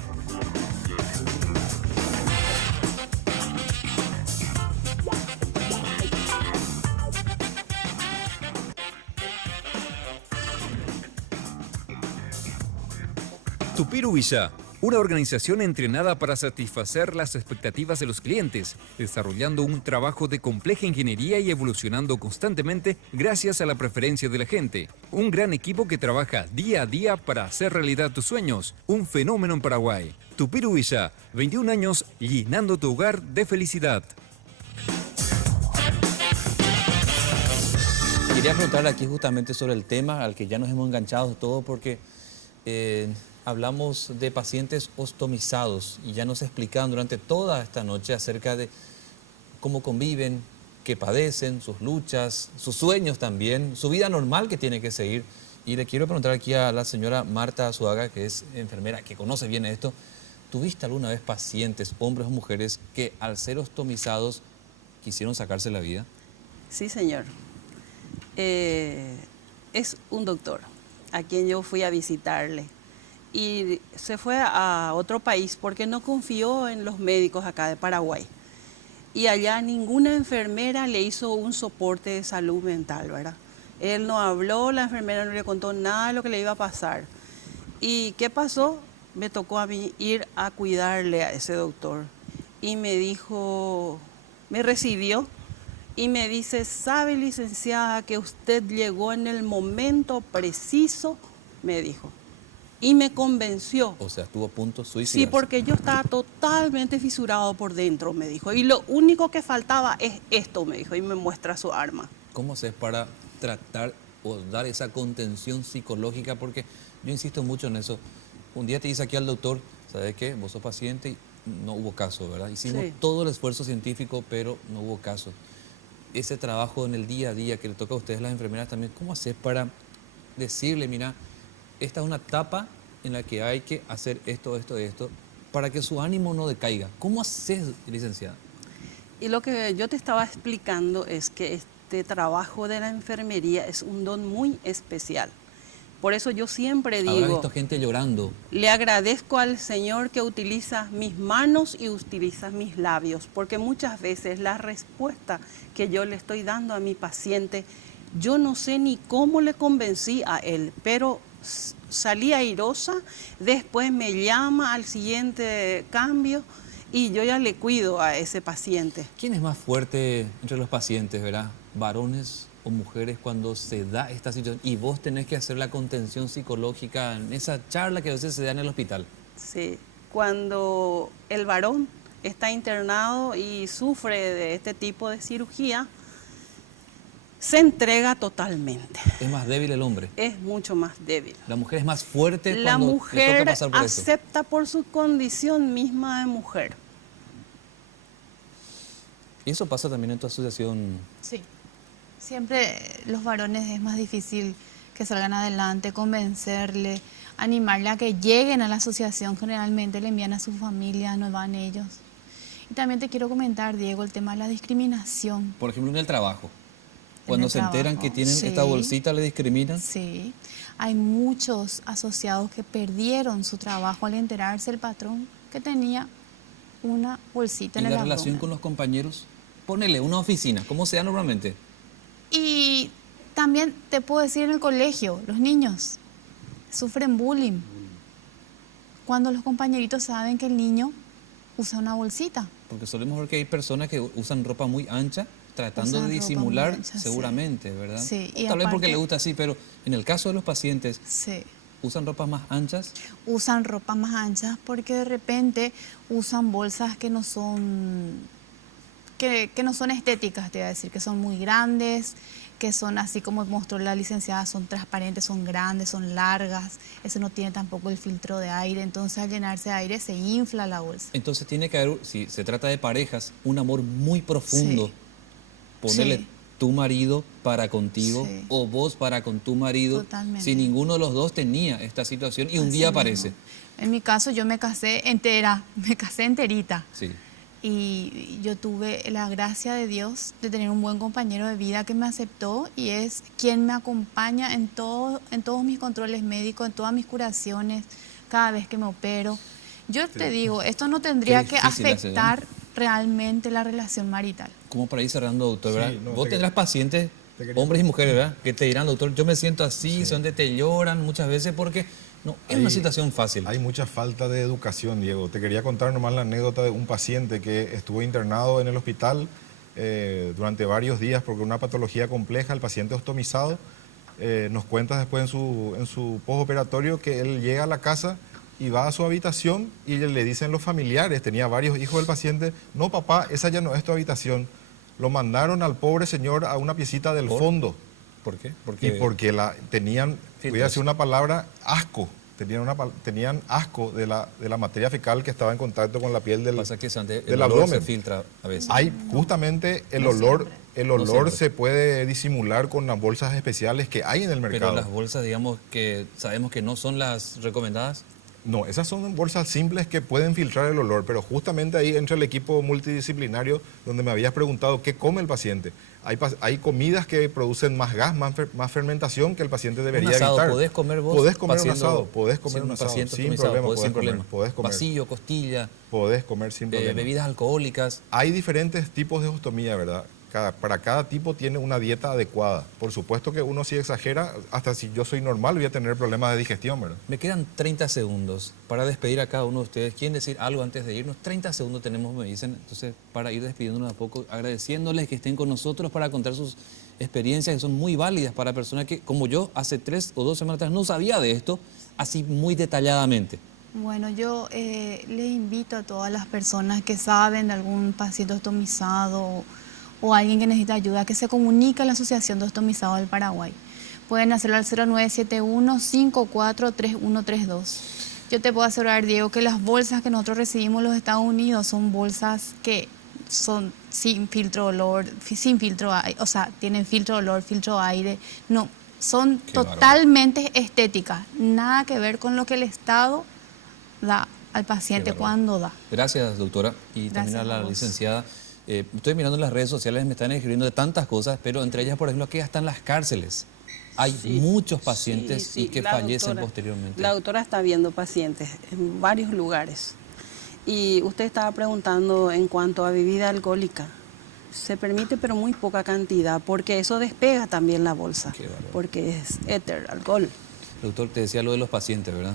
Tupiru Villa, una organización entrenada para satisfacer las expectativas de los clientes, desarrollando un trabajo de compleja ingeniería y evolucionando constantemente gracias a la preferencia de la gente. Un gran equipo que trabaja día a día para hacer realidad tus sueños. Un fenómeno en Paraguay. Tupiru Villa, 21 años llenando tu hogar de felicidad. Quería preguntarle aquí justamente sobre el tema al que ya nos hemos enganchado todo, porque hablamos de pacientes ostomizados y ya nos explicaban durante toda esta noche acerca de cómo conviven, qué padecen, sus luchas, sus sueños también, su vida normal que tiene que seguir. Y le quiero preguntar aquí a la señora Marta Azuaga, que es enfermera, que conoce bien esto. ¿Tuviste alguna vez pacientes, hombres o mujeres, que al ser ostomizados quisieron sacarse la vida? Sí, señor. Es un doctor a quien yo fui a visitarle y se fue a otro país porque no confió en los médicos acá de Paraguay. Y allá ninguna enfermera le hizo un soporte de salud mental, ¿verdad? Él no habló, la enfermera no le contó nada de lo que le iba a pasar. ¿Y qué pasó? Me tocó a mí ir a cuidarle a ese doctor. Y me dijo, me recibió y me dice, ¿sabe, licenciada, que usted llegó en el momento preciso? Me dijo. Y me convenció. O sea, estuvo a punto de suicidarse. Sí, porque yo estaba totalmente fisurado por dentro, me dijo. Y lo único que faltaba es esto, me dijo, y me muestra su arma. ¿Cómo haces para tratar o dar esa contención psicológica? Porque yo insisto mucho en eso. Un día te dice aquí al doctor, ¿sabes qué? Vos sos paciente y no hubo caso, ¿verdad? Hicimos todo el esfuerzo científico, pero no hubo caso. Ese trabajo en el día a día que le toca a ustedes, las enfermeras también, ¿cómo haces para decirle, mira, esta es una etapa en la que hay que hacer esto, para que su ánimo no decaiga? ¿Cómo haces, licenciada? Y lo que yo te estaba explicando es que este trabajo de la enfermería es un don muy especial. Por eso yo siempre digo... ¿Habrá visto gente llorando? Le agradezco al Señor que utiliza mis manos y utiliza mis labios, porque muchas veces la respuesta que yo le estoy dando a mi paciente, yo no sé ni cómo le convencí a él, pero salí airosa, después me llama al siguiente cambio y yo ya le cuido a ese paciente. ¿Quién es más fuerte entre los pacientes, verdad? ¿Varones o mujeres cuando se da esta situación y vos tenés que hacer la contención psicológica en esa charla que a veces se da en el hospital? Sí, cuando el varón está internado y sufre de este tipo de cirugía, se entrega totalmente. ¿Es más débil el hombre? Es mucho más débil. ¿La mujer es más fuerte La cuando mujer le toca pasar por eso? acepta por su condición misma de mujer. ¿Y eso pasa también en tu asociación? Sí. Siempre los varones es más difícil que salgan adelante, convencerle, animarle a que lleguen a la asociación. Generalmente le envían a su familia, no van ellos. Y también te quiero comentar, Diego, el tema de la discriminación. Por ejemplo, en el trabajo. Cuando se enteran que tienen sí, esta bolsita, ¿le discriminan? Sí. Hay muchos asociados que perdieron su trabajo al enterarse el patrón que tenía una bolsita ¿Y en el la relación abdomen. con los compañeros? Ponele una oficina, ¿cómo se da normalmente? Y también te puedo decir en el colegio, los niños sufren bullying. Cuando los compañeritos saben que el niño usa una bolsita. Porque solemos ver que hay personas que usan ropa muy ancha tratando Usan de ropa disimular muy ancha, sí. seguramente, ¿verdad? Sí, O y tal vez porque aparte- le gusta así, pero en el caso de los pacientes, Sí. ¿usan ropas más anchas? Usan ropa más anchas porque de repente usan bolsas que no son estéticas, te voy a decir, que son muy grandes, que son así como mostró la licenciada, son transparentes, son grandes, son largas, eso no tiene tampoco el filtro de aire, entonces al llenarse de aire se infla la bolsa. Entonces tiene que haber, si se trata de parejas, un amor muy profundo. Sí. Ponerle Sí. tu marido para contigo Sí. o vos para con tu marido. Totalmente. Si ninguno de los dos tenía esta situación y un Así día mismo. aparece. En mi caso yo me casé entera, me casé enterita. Sí. Y yo tuve la gracia de Dios de tener un buen compañero de vida que me aceptó y es quien me acompaña en todos mis controles médicos, en todas mis curaciones, cada vez que me opero. Yo te digo, esto no tendría que difícil ese, ¿no? afectar realmente la relación marital. Como para ir cerrando, doctor, ¿verdad? Sí, no, Vos te- tendrás pacientes, te quería- hombres y mujeres, ¿verdad? Que te dirán, doctor, yo me siento así, son de te lloran muchas veces porque no es una Hay- situación fácil. Hay mucha falta de educación, Diego. Te quería contar nomás la anécdota de un paciente que estuvo internado en el hospital durante varios días porque una patología compleja, el paciente ostomizado. Nos cuenta después en su postoperatorio que él llega a la casa y va a su habitación y le dicen los familiares, tenía varios hijos del paciente, no papá, esa ya no es tu habitación. Lo mandaron al pobre señor a una piecita del ¿Por? fondo. ¿Por qué? Y porque tenían, voy a Filtros. decir una palabra, asco. Tenían asco de la materia fecal que estaba en contacto con la piel del, Pasa que el del olor abdomen. se filtra a veces. Hay justamente el No olor, siempre. el No olor siempre. se puede disimular con las bolsas especiales que hay en el Pero mercado. las bolsas, digamos, que sabemos que no son las recomendadas. No, esas son bolsas simples que pueden filtrar el olor, pero justamente ahí entra el equipo multidisciplinario donde me habías preguntado qué come el paciente. Hay comidas que producen más gas, más fermentación que el paciente debería Un asado, evitar. ¿podés comer vos? Podés comer un siendo- asado, podés comer siendo un asado, paciente sin optimizado, problema, podés sin podés comer, problema. podés comer. Vacío, costilla, Podés comer sin problema. bebidas alcohólicas. Hay diferentes tipos de ostomía, ¿verdad? Para cada tipo tiene una dieta adecuada. Por supuesto que uno si exagera, hasta si yo soy normal voy a tener problemas de digestión, ¿verdad? Me quedan 30 segundos para despedir a cada uno de ustedes. ¿Quieren decir algo antes de irnos? 30 segundos tenemos, me dicen. Entonces, para ir despidiéndonos a poco, agradeciéndoles que estén con nosotros para contar sus experiencias que son muy válidas para personas que, como yo, hace 3 o 2 semanas atrás no sabía de esto así muy detalladamente. Bueno, yo les invito a todas las personas que saben de algún paciente ostomizado o alguien que necesita ayuda que se comunique a la Asociación de Ostomizados del Paraguay. Pueden hacerlo al 0971-543132. Yo te puedo asegurar, Diego, que las bolsas que nosotros recibimos en los Estados Unidos son bolsas que son sin filtro olor, sin filtro aire, o sea, tienen filtro olor, filtro aire. No, son Qué bárbaro. totalmente estéticas, nada que ver con lo que el Estado da al paciente bárbaro. cuando da. Gracias, doctora. Y también a Gracias a la vos. licenciada. Estoy mirando en las redes sociales, me están escribiendo de tantas cosas, pero entre ellas, por ejemplo, que ya están las cárceles. Hay muchos pacientes Sí, y que la fallecen doctora- posteriormente. La doctora está viendo pacientes en varios lugares. Y usted estaba preguntando en cuanto a bebida alcohólica. Se permite, pero muy poca cantidad, porque eso despega también la bolsa, Qué bárbaro. porque es éter, alcohol. Doctor, te decía lo de los pacientes, ¿verdad?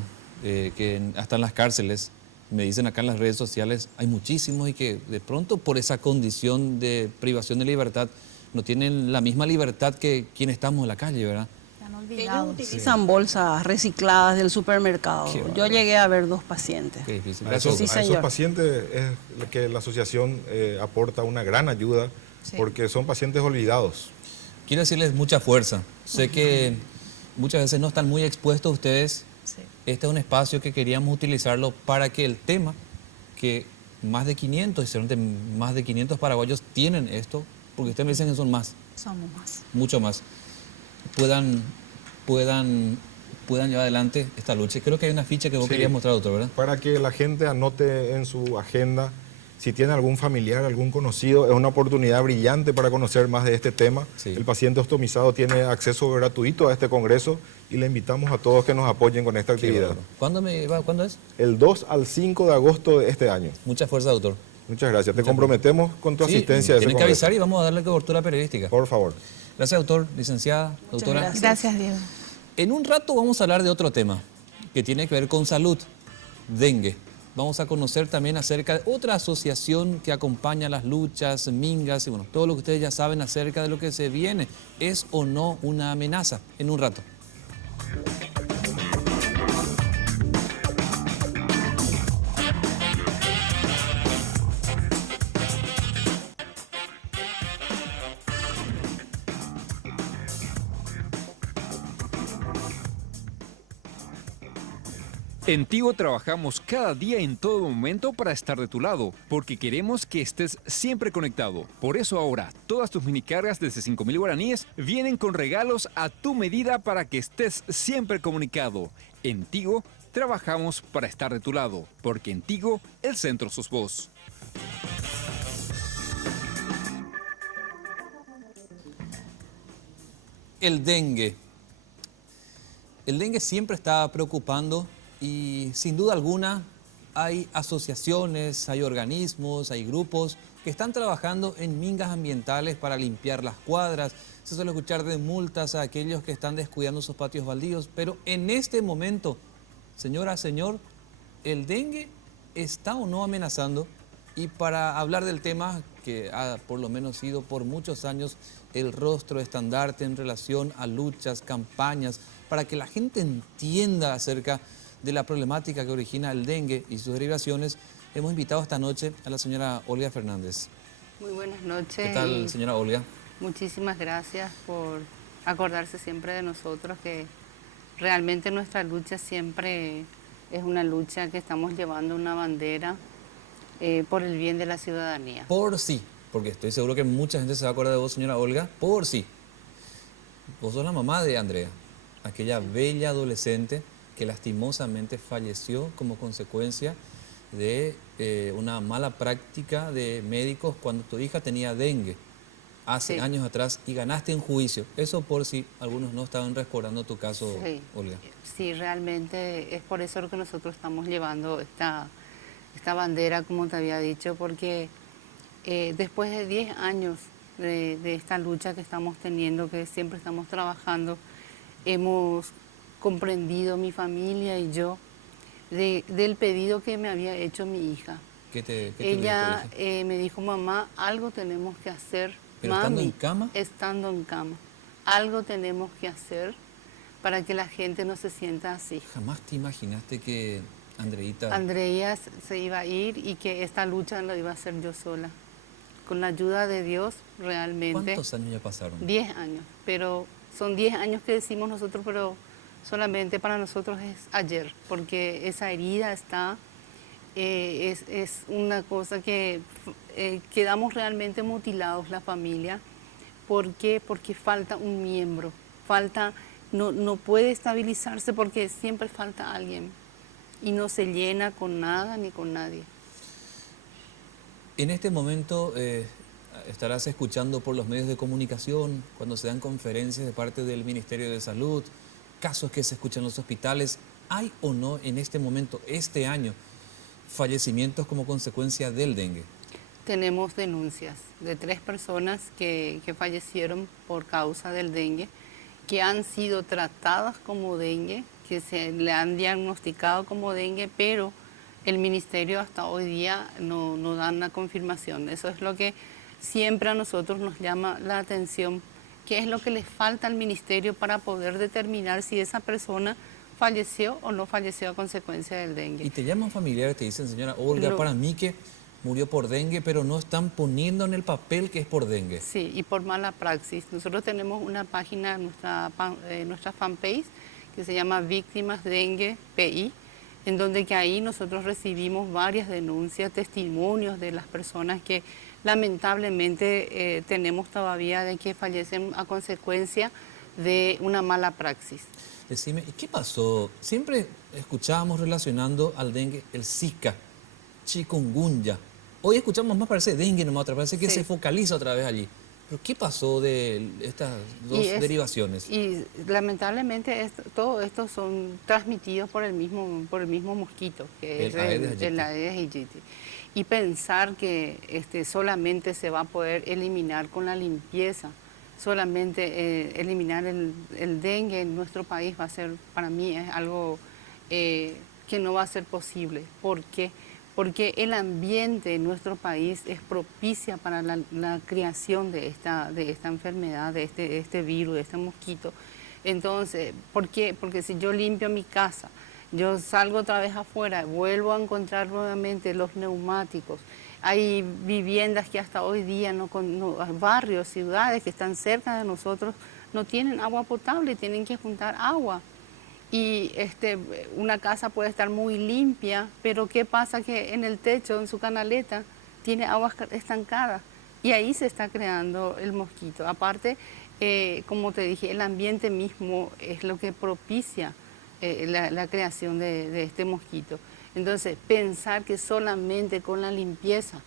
Hasta en las cárceles, me dicen acá en las redes sociales, hay muchísimos y que de pronto por esa condición de privación de libertad no tienen la misma libertad que quienes estamos en la calle, ¿verdad? Están Ellos olvidados. utilizan bolsas recicladas del supermercado. Qué Yo bárbaro. llegué a ver 2 pacientes. Qué difícil. A Gracias, esos, Sí, doctor. a esos señor. pacientes es lo que la asociación aporta una gran ayuda Sí. porque son pacientes olvidados. Quiero decirles mucha fuerza. Sé que muchas veces no están muy expuestos ustedes. Sí. Este es un espacio que queríamos utilizarlo para que el tema, que más de 500, y seguramente más de 500 paraguayos tienen esto, porque ustedes me dicen que son más, Somos más. mucho más, puedan llevar adelante esta lucha. Creo que hay una ficha que vos Sí. querías mostrar, doctor, ¿verdad? Para que la gente anote en su agenda Si tiene algún familiar, algún conocido, es una oportunidad brillante para conocer más de este tema. Sí. El paciente ostomizado tiene acceso gratuito a este congreso y le invitamos a todos que nos apoyen con esta actividad. ¿Cuándo es? El 2 al 5 de agosto de este año. Mucha fuerza, doctor. Muchas gracias. Te comprometemos con tu Sí, asistencia a ese tiene que congreso. avisar y vamos a darle cobertura periodística. Por favor. Gracias, doctor, licenciada, doctora. gracias. Gracias, Diego. En un rato vamos a hablar de otro tema que tiene que ver con salud, dengue. Vamos a conocer también acerca de otra asociación que acompaña las luchas, mingas y bueno, todo lo que ustedes ya saben acerca de lo que se viene. ¿Es o no una amenaza? En un rato. En Tigo trabajamos cada día en todo momento para estar de tu lado, porque queremos que estés siempre conectado. Por eso ahora, todas tus minicargas desde 5.000 guaraníes vienen con regalos a tu medida para que estés siempre comunicado. En Tigo trabajamos para estar de tu lado, porque en Tigo el centro sos vos. El dengue. El dengue siempre está preocupando y sin duda alguna hay asociaciones, hay organismos, hay grupos que están trabajando en mingas ambientales para limpiar las cuadras. Se suele escuchar de multas a aquellos que están descuidando sus patios baldíos, pero en este momento, señora, señor, ¿el dengue está o no amenazando? Y para hablar del tema, que ha por lo menos sido por muchos años el rostro estandarte en relación a luchas, campañas, para que la gente entienda acerca de la problemática que origina el dengue y sus derivaciones, hemos invitado esta noche a la señora Olga Fernández. Muy buenas noches. ¿Qué tal, señora Olga? Muchísimas gracias por acordarse siempre de nosotros, que realmente nuestra lucha siempre es una lucha que estamos llevando una bandera por el bien de la ciudadanía. Por sí, porque estoy seguro que mucha gente se va a acordar de vos, señora Olga, por sí. Vos sos la mamá de Andrea, aquella bella adolescente que lastimosamente falleció como consecuencia de una mala práctica de médicos cuando tu hija tenía dengue hace Sí. años atrás y ganaste en juicio. Eso por si algunos no estaban recordando tu caso, Sí. Olga. Sí, realmente es por eso lo que nosotros estamos llevando esta bandera, como te había dicho, porque después de 10 años de esta lucha que estamos teniendo, que siempre estamos trabajando, hemos comprendido mi familia y yo del pedido que me había hecho mi hija. ¿Qué te pidió Ella tu hija? me dijo, mamá, algo tenemos que hacer. ¿Pero Mami, estando en cama? Estando en cama. Algo tenemos que hacer para que la gente no se sienta así. Jamás te imaginaste que Andreita... Andrea se iba a ir y que esta lucha la iba a hacer yo sola. Con la ayuda de Dios, realmente. ¿Cuántos años ya pasaron? 10 años, pero son 10 años que decimos nosotros, pero solamente para nosotros es ayer, porque esa herida está, es una cosa que quedamos realmente mutilados la familia. ¿Por qué? Porque falta un miembro, no puede estabilizarse porque siempre falta alguien y no se llena con nada ni con nadie. En este momento estarás escuchando por los medios de comunicación, cuando se dan conferencias de parte del Ministerio de Salud, casos que se escuchan en los hospitales. ¿Hay o no en este momento, este año, fallecimientos como consecuencia del dengue? Tenemos denuncias de 3 personas que fallecieron por causa del dengue, que han sido tratadas como dengue, que se le han diagnosticado como dengue, pero el ministerio hasta hoy día no dan la confirmación. Eso es lo que siempre a nosotros nos llama la atención. ¿Qué es lo que le falta al ministerio para poder determinar si esa persona falleció o no falleció a consecuencia del dengue? Y te llaman familiares, te dicen, señora Olga, para mí que murió por dengue, pero no están poniendo en el papel que es por dengue. Sí, y por mala praxis. Nosotros tenemos una página en nuestra fanpage que se llama Víctimas Dengue PI, en donde que ahí nosotros recibimos varias denuncias, testimonios de las personas que lamentablemente tenemos todavía de que fallecen a consecuencia de una mala praxis. Decime, ¿y qué pasó? Siempre escuchábamos relacionando al dengue el Zika, chikungunya Hoy escuchamos más, parece dengue nomás, parece que Sí. se focaliza otra vez allí. ¿Pero qué pasó de estas dos derivaciones? Y lamentablemente todo esto son transmitidos por el mismo mosquito, que El Aedes aegypti. el Aedes aegypti. Y pensar que solamente se va a poder eliminar con la limpieza, solamente eliminar el dengue en nuestro país va a ser, para mí, es algo que no va a ser posible. ¿Por qué? Porque el ambiente en nuestro país es propicia para la creación de esta enfermedad, de este virus, de este mosquito. Entonces, ¿por qué? Porque si yo limpio mi casa, yo salgo otra vez afuera, vuelvo a encontrar nuevamente los neumáticos. Hay viviendas que hasta hoy día, barrios, ciudades que están cerca de nosotros, no tienen agua potable, tienen que juntar agua. Y una casa puede estar muy limpia, pero ¿qué pasa? Que en el techo, en su canaleta, tiene agua estancada y ahí se está creando el mosquito. Aparte, como te dije, el ambiente mismo es lo que propicia la creación de este mosquito. Entonces, pensar que solamente con la limpieza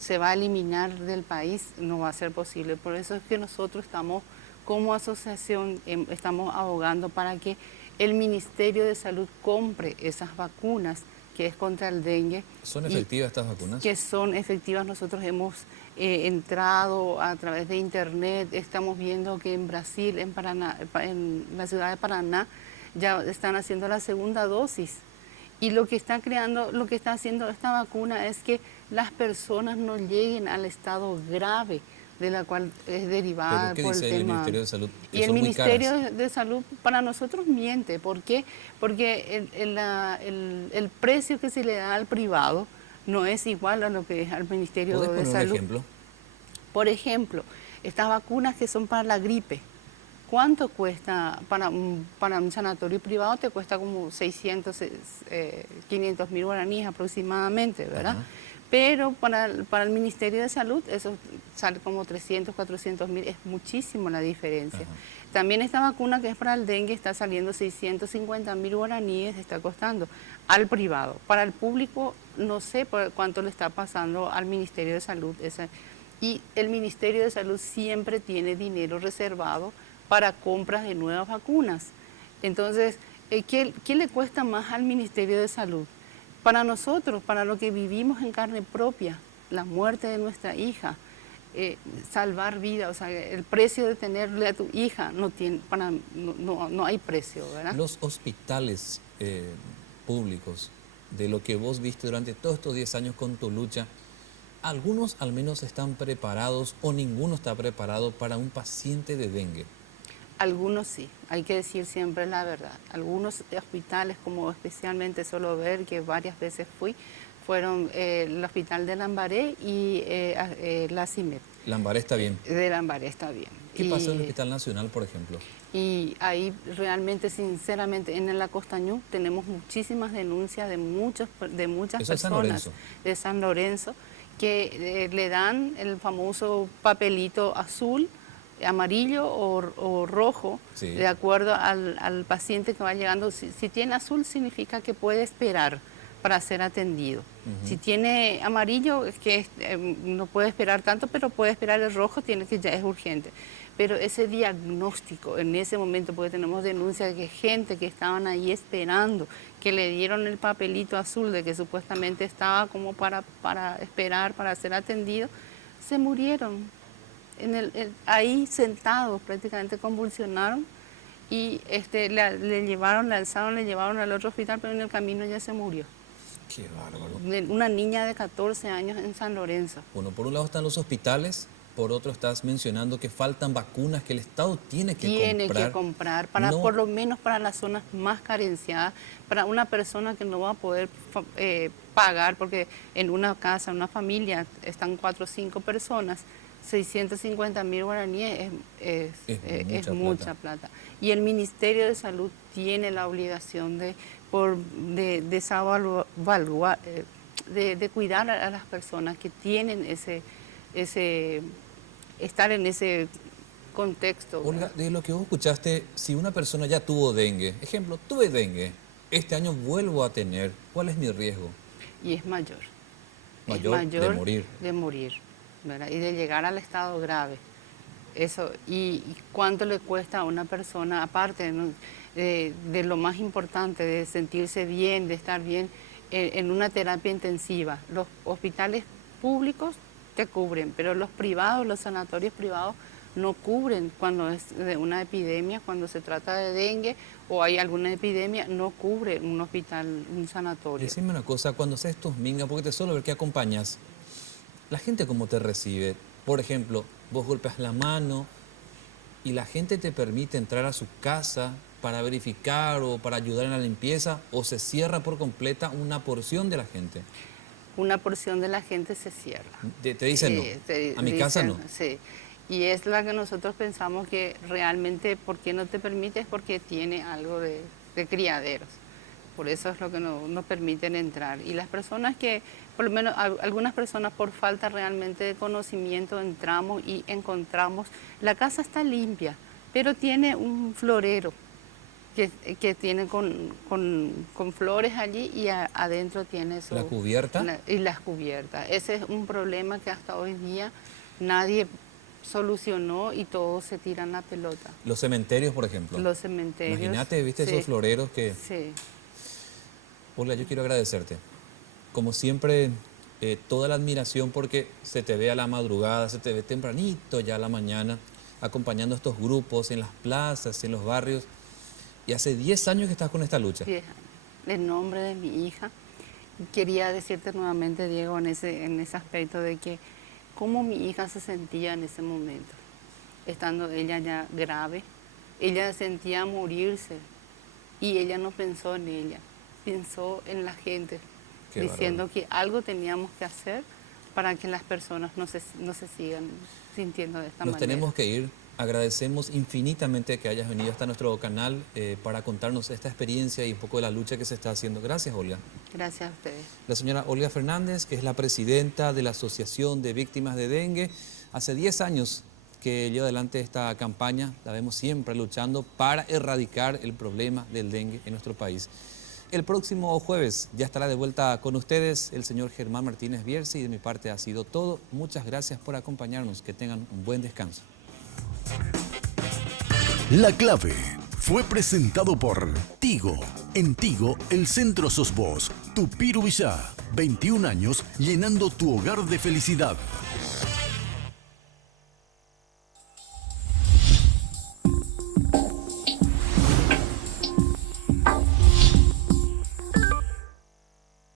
se va a eliminar del país no va a ser posible. Por eso es que nosotros estamos, como asociación, estamos abogando para que el Ministerio de Salud compre esas vacunas que es contra el dengue. ¿Son efectivas estas vacunas? Que son efectivas. Nosotros hemos entrado a través de internet, estamos viendo que en Brasil, en Paraná, en la ciudad de Paraná, ya están haciendo la segunda dosis. Y lo que está haciendo esta vacuna es que las personas no lleguen al estado grave de la cual es derivada ¿Pero qué por dice el tema. el Ministerio de Salud? Que Y el son muy Ministerio caras. de Salud para nosotros miente. ¿Por qué? Porque el precio que se le da al privado no es igual a lo que es al Ministerio ¿Podés de poner un Salud. ejemplo? Por ejemplo, estas vacunas que son para la gripe, ¿cuánto cuesta para un sanatorio privado? Te cuesta como 600, 500 mil guaraníes aproximadamente, ¿verdad? Ajá. Pero para el Ministerio de Salud eso sale como 300, 400 mil, es muchísimo la diferencia. Ajá. También esta vacuna que es para el dengue está saliendo 650 mil guaraníes, está costando al privado. Para el público no sé por cuánto le está pasando al Ministerio de Salud. Y el Ministerio de Salud siempre tiene dinero reservado para compras de nuevas vacunas. Entonces, ¿qué le cuesta más al Ministerio de Salud? Para nosotros, para lo que vivimos en carne propia, la muerte de nuestra hija, salvar vida, o sea, el precio de tenerle a tu hija no hay precio, ¿verdad? Los hospitales públicos, de lo que vos viste durante todos estos 10 años con tu lucha, algunos al menos están preparados o ninguno está preparado para un paciente de dengue. Algunos sí, hay que decir siempre la verdad. Algunos hospitales, como especialmente Solo Ver, que varias veces fueron el hospital de Lambaré y la CIMED. Lambaré está bien. De Lambaré está bien. ¿Qué pasó en el Hospital Nacional, por ejemplo? Y ahí realmente, sinceramente, en la Costañú tenemos muchísimas denuncias de muchas Eso es San personas Lorenzo. de San Lorenzo que le dan el famoso papelito azul, amarillo o rojo, Sí. de acuerdo al paciente que va llegando. Si tiene azul significa que puede esperar para ser atendido. Si tiene amarillo es que no puede esperar tanto, pero puede esperar el rojo, tiene que ya es urgente. Pero ese diagnóstico en ese momento, porque tenemos denuncias de que gente que estaban ahí esperando, que le dieron el papelito azul de que supuestamente estaba como para esperar, para ser atendido, se murieron. Ahí sentados, prácticamente convulsionaron y le llevaron, le alzaron, le llevaron al otro hospital, pero en el camino ya se murió. Qué bárbaro. Una niña de 14 años en San Lorenzo. Bueno, por un lado están los hospitales, por otro estás mencionando que faltan vacunas que el Estado tiene que comprar. Para, por lo menos para las zonas más carenciadas, para una persona que no va a poder pagar, porque en una casa, en una familia, están 4 o 5 personas, 650.000 guaraníes es mucha plata. Y el Ministerio de Salud tiene la obligación de cuidar a las personas que tienen estar en ese contexto. Olga, de lo que vos escuchaste, si una persona ya tuvo dengue, ejemplo, tuve dengue, este año vuelvo a tener, ¿cuál es mi riesgo? Y es mayor. mayor de morir. de morir, ¿verdad? Y de llegar al estado grave. Eso, y cuánto le cuesta a una persona, aparte, ¿no?, de lo más importante, de sentirse bien, de estar bien, en una terapia intensiva. Los hospitales públicos te cubren, pero los privados, los sanatorios privados, no cubren cuando es de una epidemia, cuando se trata de dengue o hay alguna epidemia, no cubre un hospital, un sanatorio. Decime una cosa, cuando haces tus mingas, porque te suelo ver que acompañas, ¿la gente cómo te recibe? Por ejemplo, vos golpeas la mano y la gente te permite entrar a su casa para verificar o para ayudar en la limpieza, o se cierra por completa una porción de la gente. Una porción de la gente se cierra. Te dicen no, a mi casa no. Sí, y es la que nosotros pensamos que realmente, ¿por qué no te permite? Es porque tiene algo de criaderos. Por eso es lo que no permiten entrar. Y las personas que, por lo menos algunas personas por falta realmente de conocimiento, entramos y encontramos, la casa está limpia, pero tiene un florero que tiene con flores allí y adentro tiene eso. ¿La cubierta? Y las cubiertas. Ese es un problema que hasta hoy día nadie solucionó y todos se tiran la pelota. Los cementerios, por ejemplo. Los cementerios. Imagínate, ¿viste sí, esos floreros que...? Sí. Olga, yo quiero agradecerte. Como siempre, toda la admiración porque se te ve a la madrugada, se te ve tempranito ya a la mañana, acompañando a estos grupos en las plazas, en los barrios. Y hace 10 años que estás con esta lucha. 10 años. En nombre de mi hija, quería decirte nuevamente, Diego, en ese aspecto de que cómo mi hija se sentía en ese momento, estando ella ya grave. Ella sentía morirse y ella no pensó en ella, pensó en la gente, diciendo que algo teníamos que hacer para que las personas no se sigan sintiendo de esta manera. Nos tenemos que ir. Agradecemos infinitamente que hayas venido hasta nuestro canal para contarnos esta experiencia y un poco de la lucha que se está haciendo. Gracias, Olga. Gracias a ustedes. La señora Olga Fernández, que es la presidenta de la Asociación de Víctimas de Dengue. Hace 10 años que lleva adelante esta campaña, la vemos siempre luchando para erradicar el problema del dengue en nuestro país. El próximo jueves ya estará de vuelta con ustedes el señor Germán Martínez Bierce, y de mi parte ha sido todo. Muchas gracias por acompañarnos. Que tengan un buen descanso. La Clave fue presentado por Tigo. En Tigo, el centro sos vos. Tu Piruillá. 21 años llenando tu hogar de felicidad.